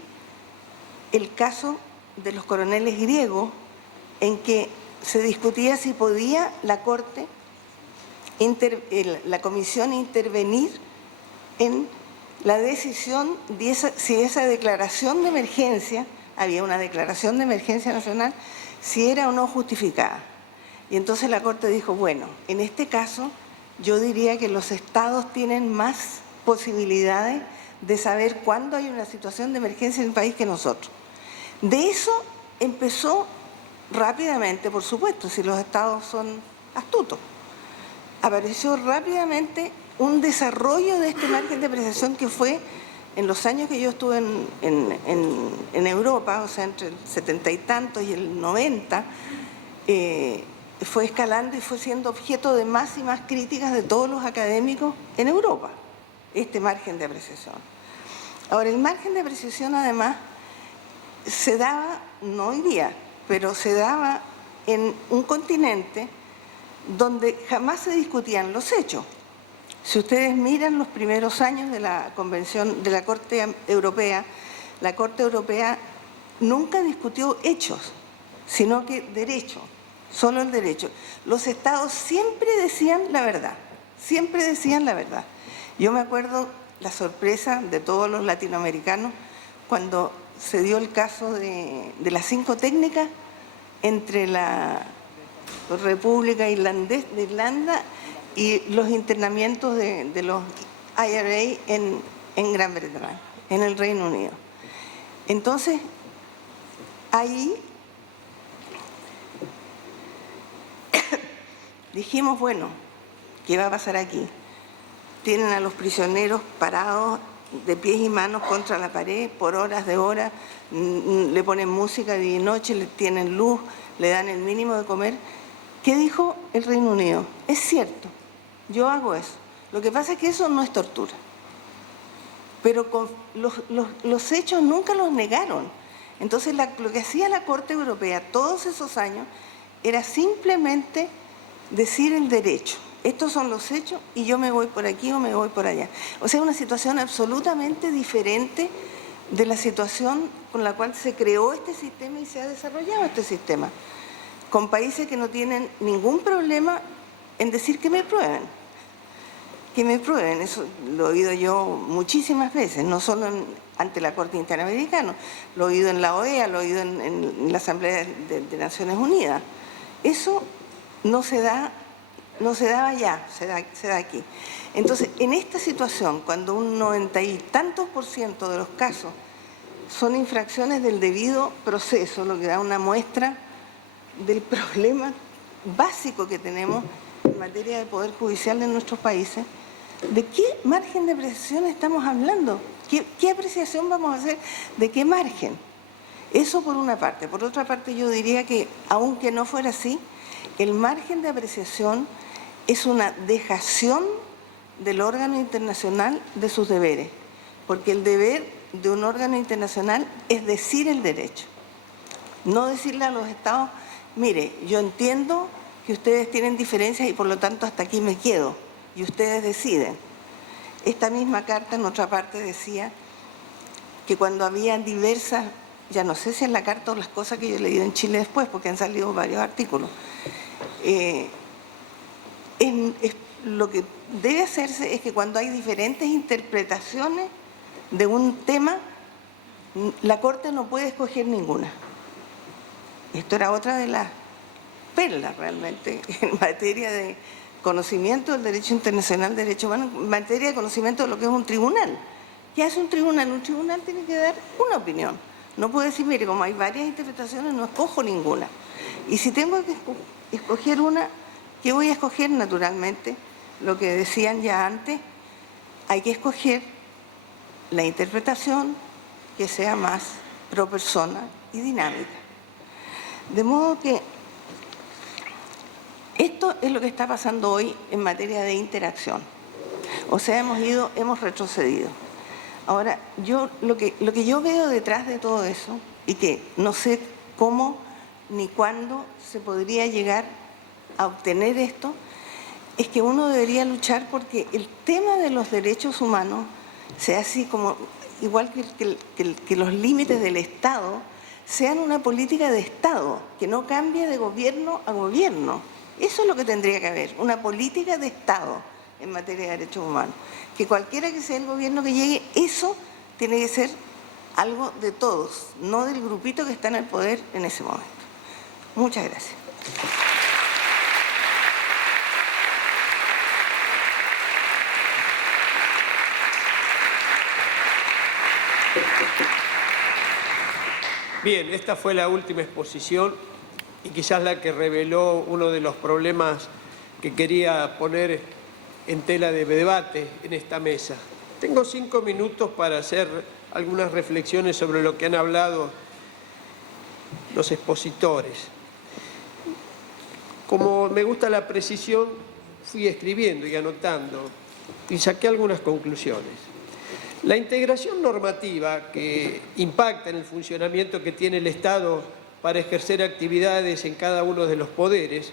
el caso de los coroneles griegos, en que se discutía si podía la Corte, la Comisión intervenir en la decisión de si esa declaración de emergencia, había una declaración de emergencia nacional, si era o no justificada. Y entonces la Corte dijo, bueno, en este caso yo diría que los estados tienen más posibilidades de saber cuándo hay una situación de emergencia en el país que nosotros. De eso empezó rápidamente, por supuesto, si los estados son astutos. Apareció rápidamente un desarrollo de este margen de apreciación que fue en los años que yo estuve en Europa, o sea, entre el 70 y tantos y el 90, fue escalando y fue siendo objeto de más y más críticas de todos los académicos en Europa, este margen de apreciación. Ahora, el margen de apreciación además se daba, no hoy día, pero se daba en un continente donde jamás se discutían los hechos. Si ustedes miran los primeros años de la Convención de la Corte Europea nunca discutió hechos, sino que derecho, solo el derecho. Los estados siempre decían la verdad, siempre decían la verdad. Yo me acuerdo la sorpresa de todos los latinoamericanos cuando se dio el caso de las 5 técnicas entre la República de Irlanda y los internamientos de los IRA en Gran Bretaña, en el Reino Unido. Entonces, ahí dijimos, bueno, ¿qué va a pasar aquí? Tienen a los prisioneros parados de pies y manos contra la pared por horas de horas, le ponen música día y noche, le tienen luz, le dan el mínimo de comer. ¿Qué dijo el Reino Unido? Es cierto, yo hago eso. Lo que pasa es que eso no es tortura. Pero con los hechos nunca los negaron. Entonces lo que hacía la Corte Europea todos esos años era simplemente decir el derecho. Estos son los hechos y yo me voy por aquí o me voy por allá. O sea, una situación absolutamente diferente de la situación con la cual se creó este sistema y se ha desarrollado este sistema, con países que no tienen ningún problema en decir que me prueben. Que me prueben, eso lo he oído yo muchísimas veces, no solo ante la Corte Interamericana, lo he oído en la OEA, lo he oído en la Asamblea de Naciones Unidas. Eso no se daba ya, se da aquí. Entonces, en esta situación, cuando un 90 y tantos % de los casos son infracciones del debido proceso, lo que da una muestra del problema básico que tenemos en materia de poder judicial en nuestros países, ¿de qué margen de apreciación estamos hablando? ¿Qué apreciación vamos a hacer? ¿De qué margen? Eso por una parte. Por otra parte, yo diría que, aunque no fuera así, el margen de apreciación es una dejación del órgano internacional de sus deberes, porque el deber de un órgano internacional es decir el derecho, no decirle a los estados, mire, yo entiendo que ustedes tienen diferencias y por lo tanto hasta aquí me quedo y ustedes deciden. Esta misma carta en otra parte decía que cuando había diversas, ya no sé si es la carta o las cosas que yo he leído en Chile después, porque han salido varios artículos, lo que debe hacerse es que cuando hay diferentes interpretaciones de un tema, la Corte no puede escoger ninguna. Esto era otra de las perlas realmente en materia de conocimiento del derecho internacional, derecho humano, en materia de conocimiento de lo que es un tribunal. ¿Qué hace un tribunal? Un tribunal tiene que dar una opinión. No puede decir, mire, como hay varias interpretaciones, no escojo ninguna. Y si tengo que escoger una, ¿qué voy a escoger? Naturalmente, lo que decían ya antes, hay que escoger la interpretación que sea más pro persona y dinámica. De modo que esto es lo que está pasando hoy en materia de interacción. O sea, hemos retrocedido. Ahora, lo que yo veo detrás de todo eso, y que no sé cómo ni cuándo se podría llegar a obtener esto, es que uno debería luchar porque el tema de los derechos humanos sea así como, igual que los límites del Estado, sean una política de Estado, que no cambie de gobierno a gobierno. Eso es lo que tendría que haber, una política de Estado, en materia de derechos humanos. Que cualquiera que sea el gobierno que llegue, eso tiene que ser algo de todos, no del grupito que está en el poder en ese momento. Muchas gracias. Bien, esta fue la última exposición y quizás la que reveló uno de los problemas que quería poner en tela de debate en esta mesa. Tengo 5 minutos para hacer algunas reflexiones sobre lo que han hablado los expositores. Como me gusta la precisión, fui escribiendo y anotando y saqué algunas conclusiones. La integración normativa que impacta en el funcionamiento que tiene el Estado para ejercer actividades en cada uno de los poderes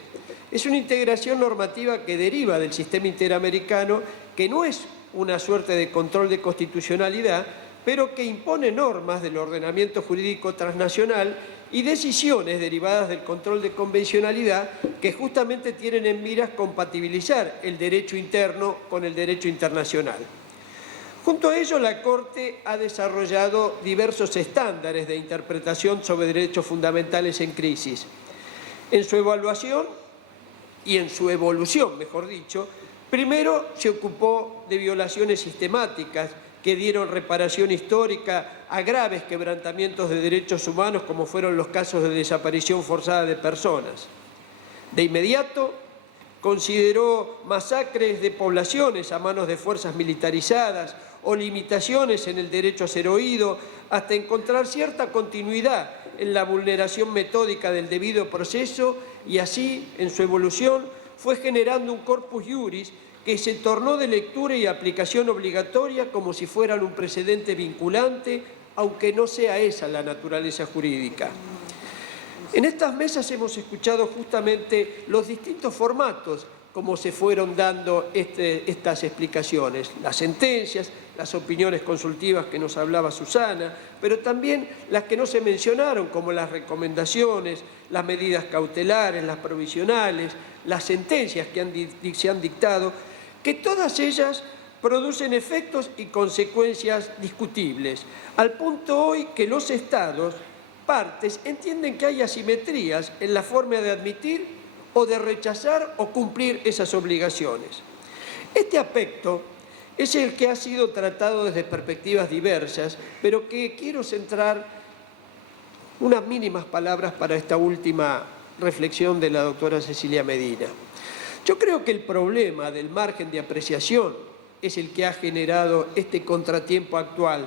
es una integración normativa que deriva del sistema interamericano, que no es una suerte de control de constitucionalidad, pero que impone normas del ordenamiento jurídico transnacional y decisiones derivadas del control de convencionalidad que justamente tienen en miras compatibilizar el derecho interno con el derecho internacional. Junto a ello, la Corte ha desarrollado diversos estándares de interpretación sobre derechos fundamentales en crisis. En su evaluación y en su evolución, mejor dicho, primero se ocupó de violaciones sistemáticas que dieron reparación histórica a graves quebrantamientos de derechos humanos, como fueron los casos de desaparición forzada de personas. De inmediato, consideró masacres de poblaciones a manos de fuerzas militarizadas o limitaciones en el derecho a ser oído, hasta encontrar cierta continuidad en la vulneración metódica del debido proceso, y así, en su evolución, fue generando un corpus iuris que se tornó de lectura y aplicación obligatoria como si fueran un precedente vinculante, aunque no sea esa la naturaleza jurídica. En estas mesas hemos escuchado justamente los distintos formatos como se fueron dando estas explicaciones, las sentencias, las opiniones consultivas que nos hablaba Susana, pero también las que no se mencionaron, como las recomendaciones, las medidas cautelares, las provisionales, las sentencias que se han dictado, que todas ellas producen efectos y consecuencias discutibles, al punto hoy que los Estados, partes, entienden que hay asimetrías en la forma de admitir o de rechazar o cumplir esas obligaciones. Este aspecto es el que ha sido tratado desde perspectivas diversas, pero que quiero centrar unas mínimas palabras para esta última reflexión de la doctora Cecilia Medina. Yo creo que el problema del margen de apreciación es el que ha generado este contratiempo actual,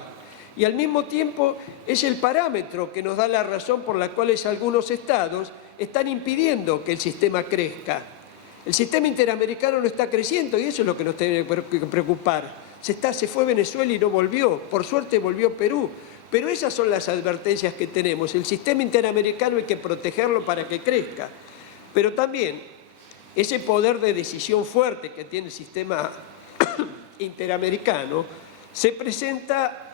y al mismo tiempo es el parámetro que nos da la razón por la cual algunos estados están impidiendo que el sistema crezca. El sistema interamericano no está creciendo y eso es lo que nos tiene que preocupar. Se fue Venezuela y no volvió, por suerte volvió Perú, pero esas son las advertencias que tenemos. El sistema interamericano hay que protegerlo para que crezca, pero también ese poder de decisión fuerte que tiene el sistema interamericano se presenta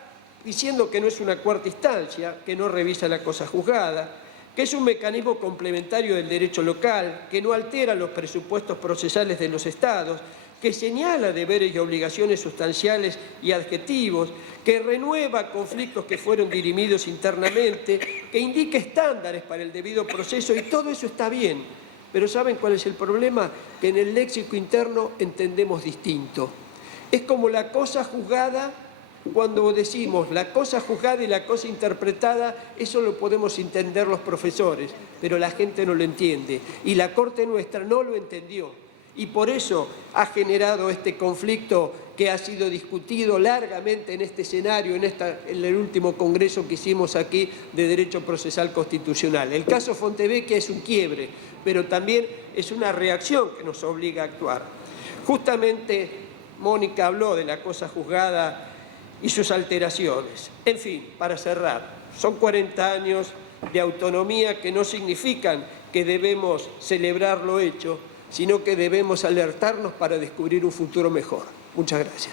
diciendo que no es una cuarta instancia, que no revisa la cosa juzgada, que es un mecanismo complementario del derecho local, que no altera los presupuestos procesales de los estados, que señala deberes y obligaciones sustanciales y adjetivos, que renueva conflictos que fueron dirimidos internamente, que indica estándares para el debido proceso, y todo eso está bien. Pero ¿saben cuál es el problema? Que en el léxico interno entendemos distinto. Es como la cosa juzgada. Cuando decimos la cosa juzgada y la cosa interpretada, eso lo podemos entender los profesores, pero la gente no lo entiende. Y la Corte nuestra no lo entendió. Y por eso ha generado este conflicto que ha sido discutido largamente en este escenario, en el último congreso que hicimos aquí de Derecho Procesal Constitucional. El caso Fontevecchia es un quiebre, pero también es una reacción que nos obliga a actuar. Justamente Mónica habló de la cosa juzgada y sus alteraciones. En fin, para cerrar, son 40 años de autonomía que no significan que debemos celebrar lo hecho, sino que debemos alertarnos para descubrir un futuro mejor. Muchas gracias.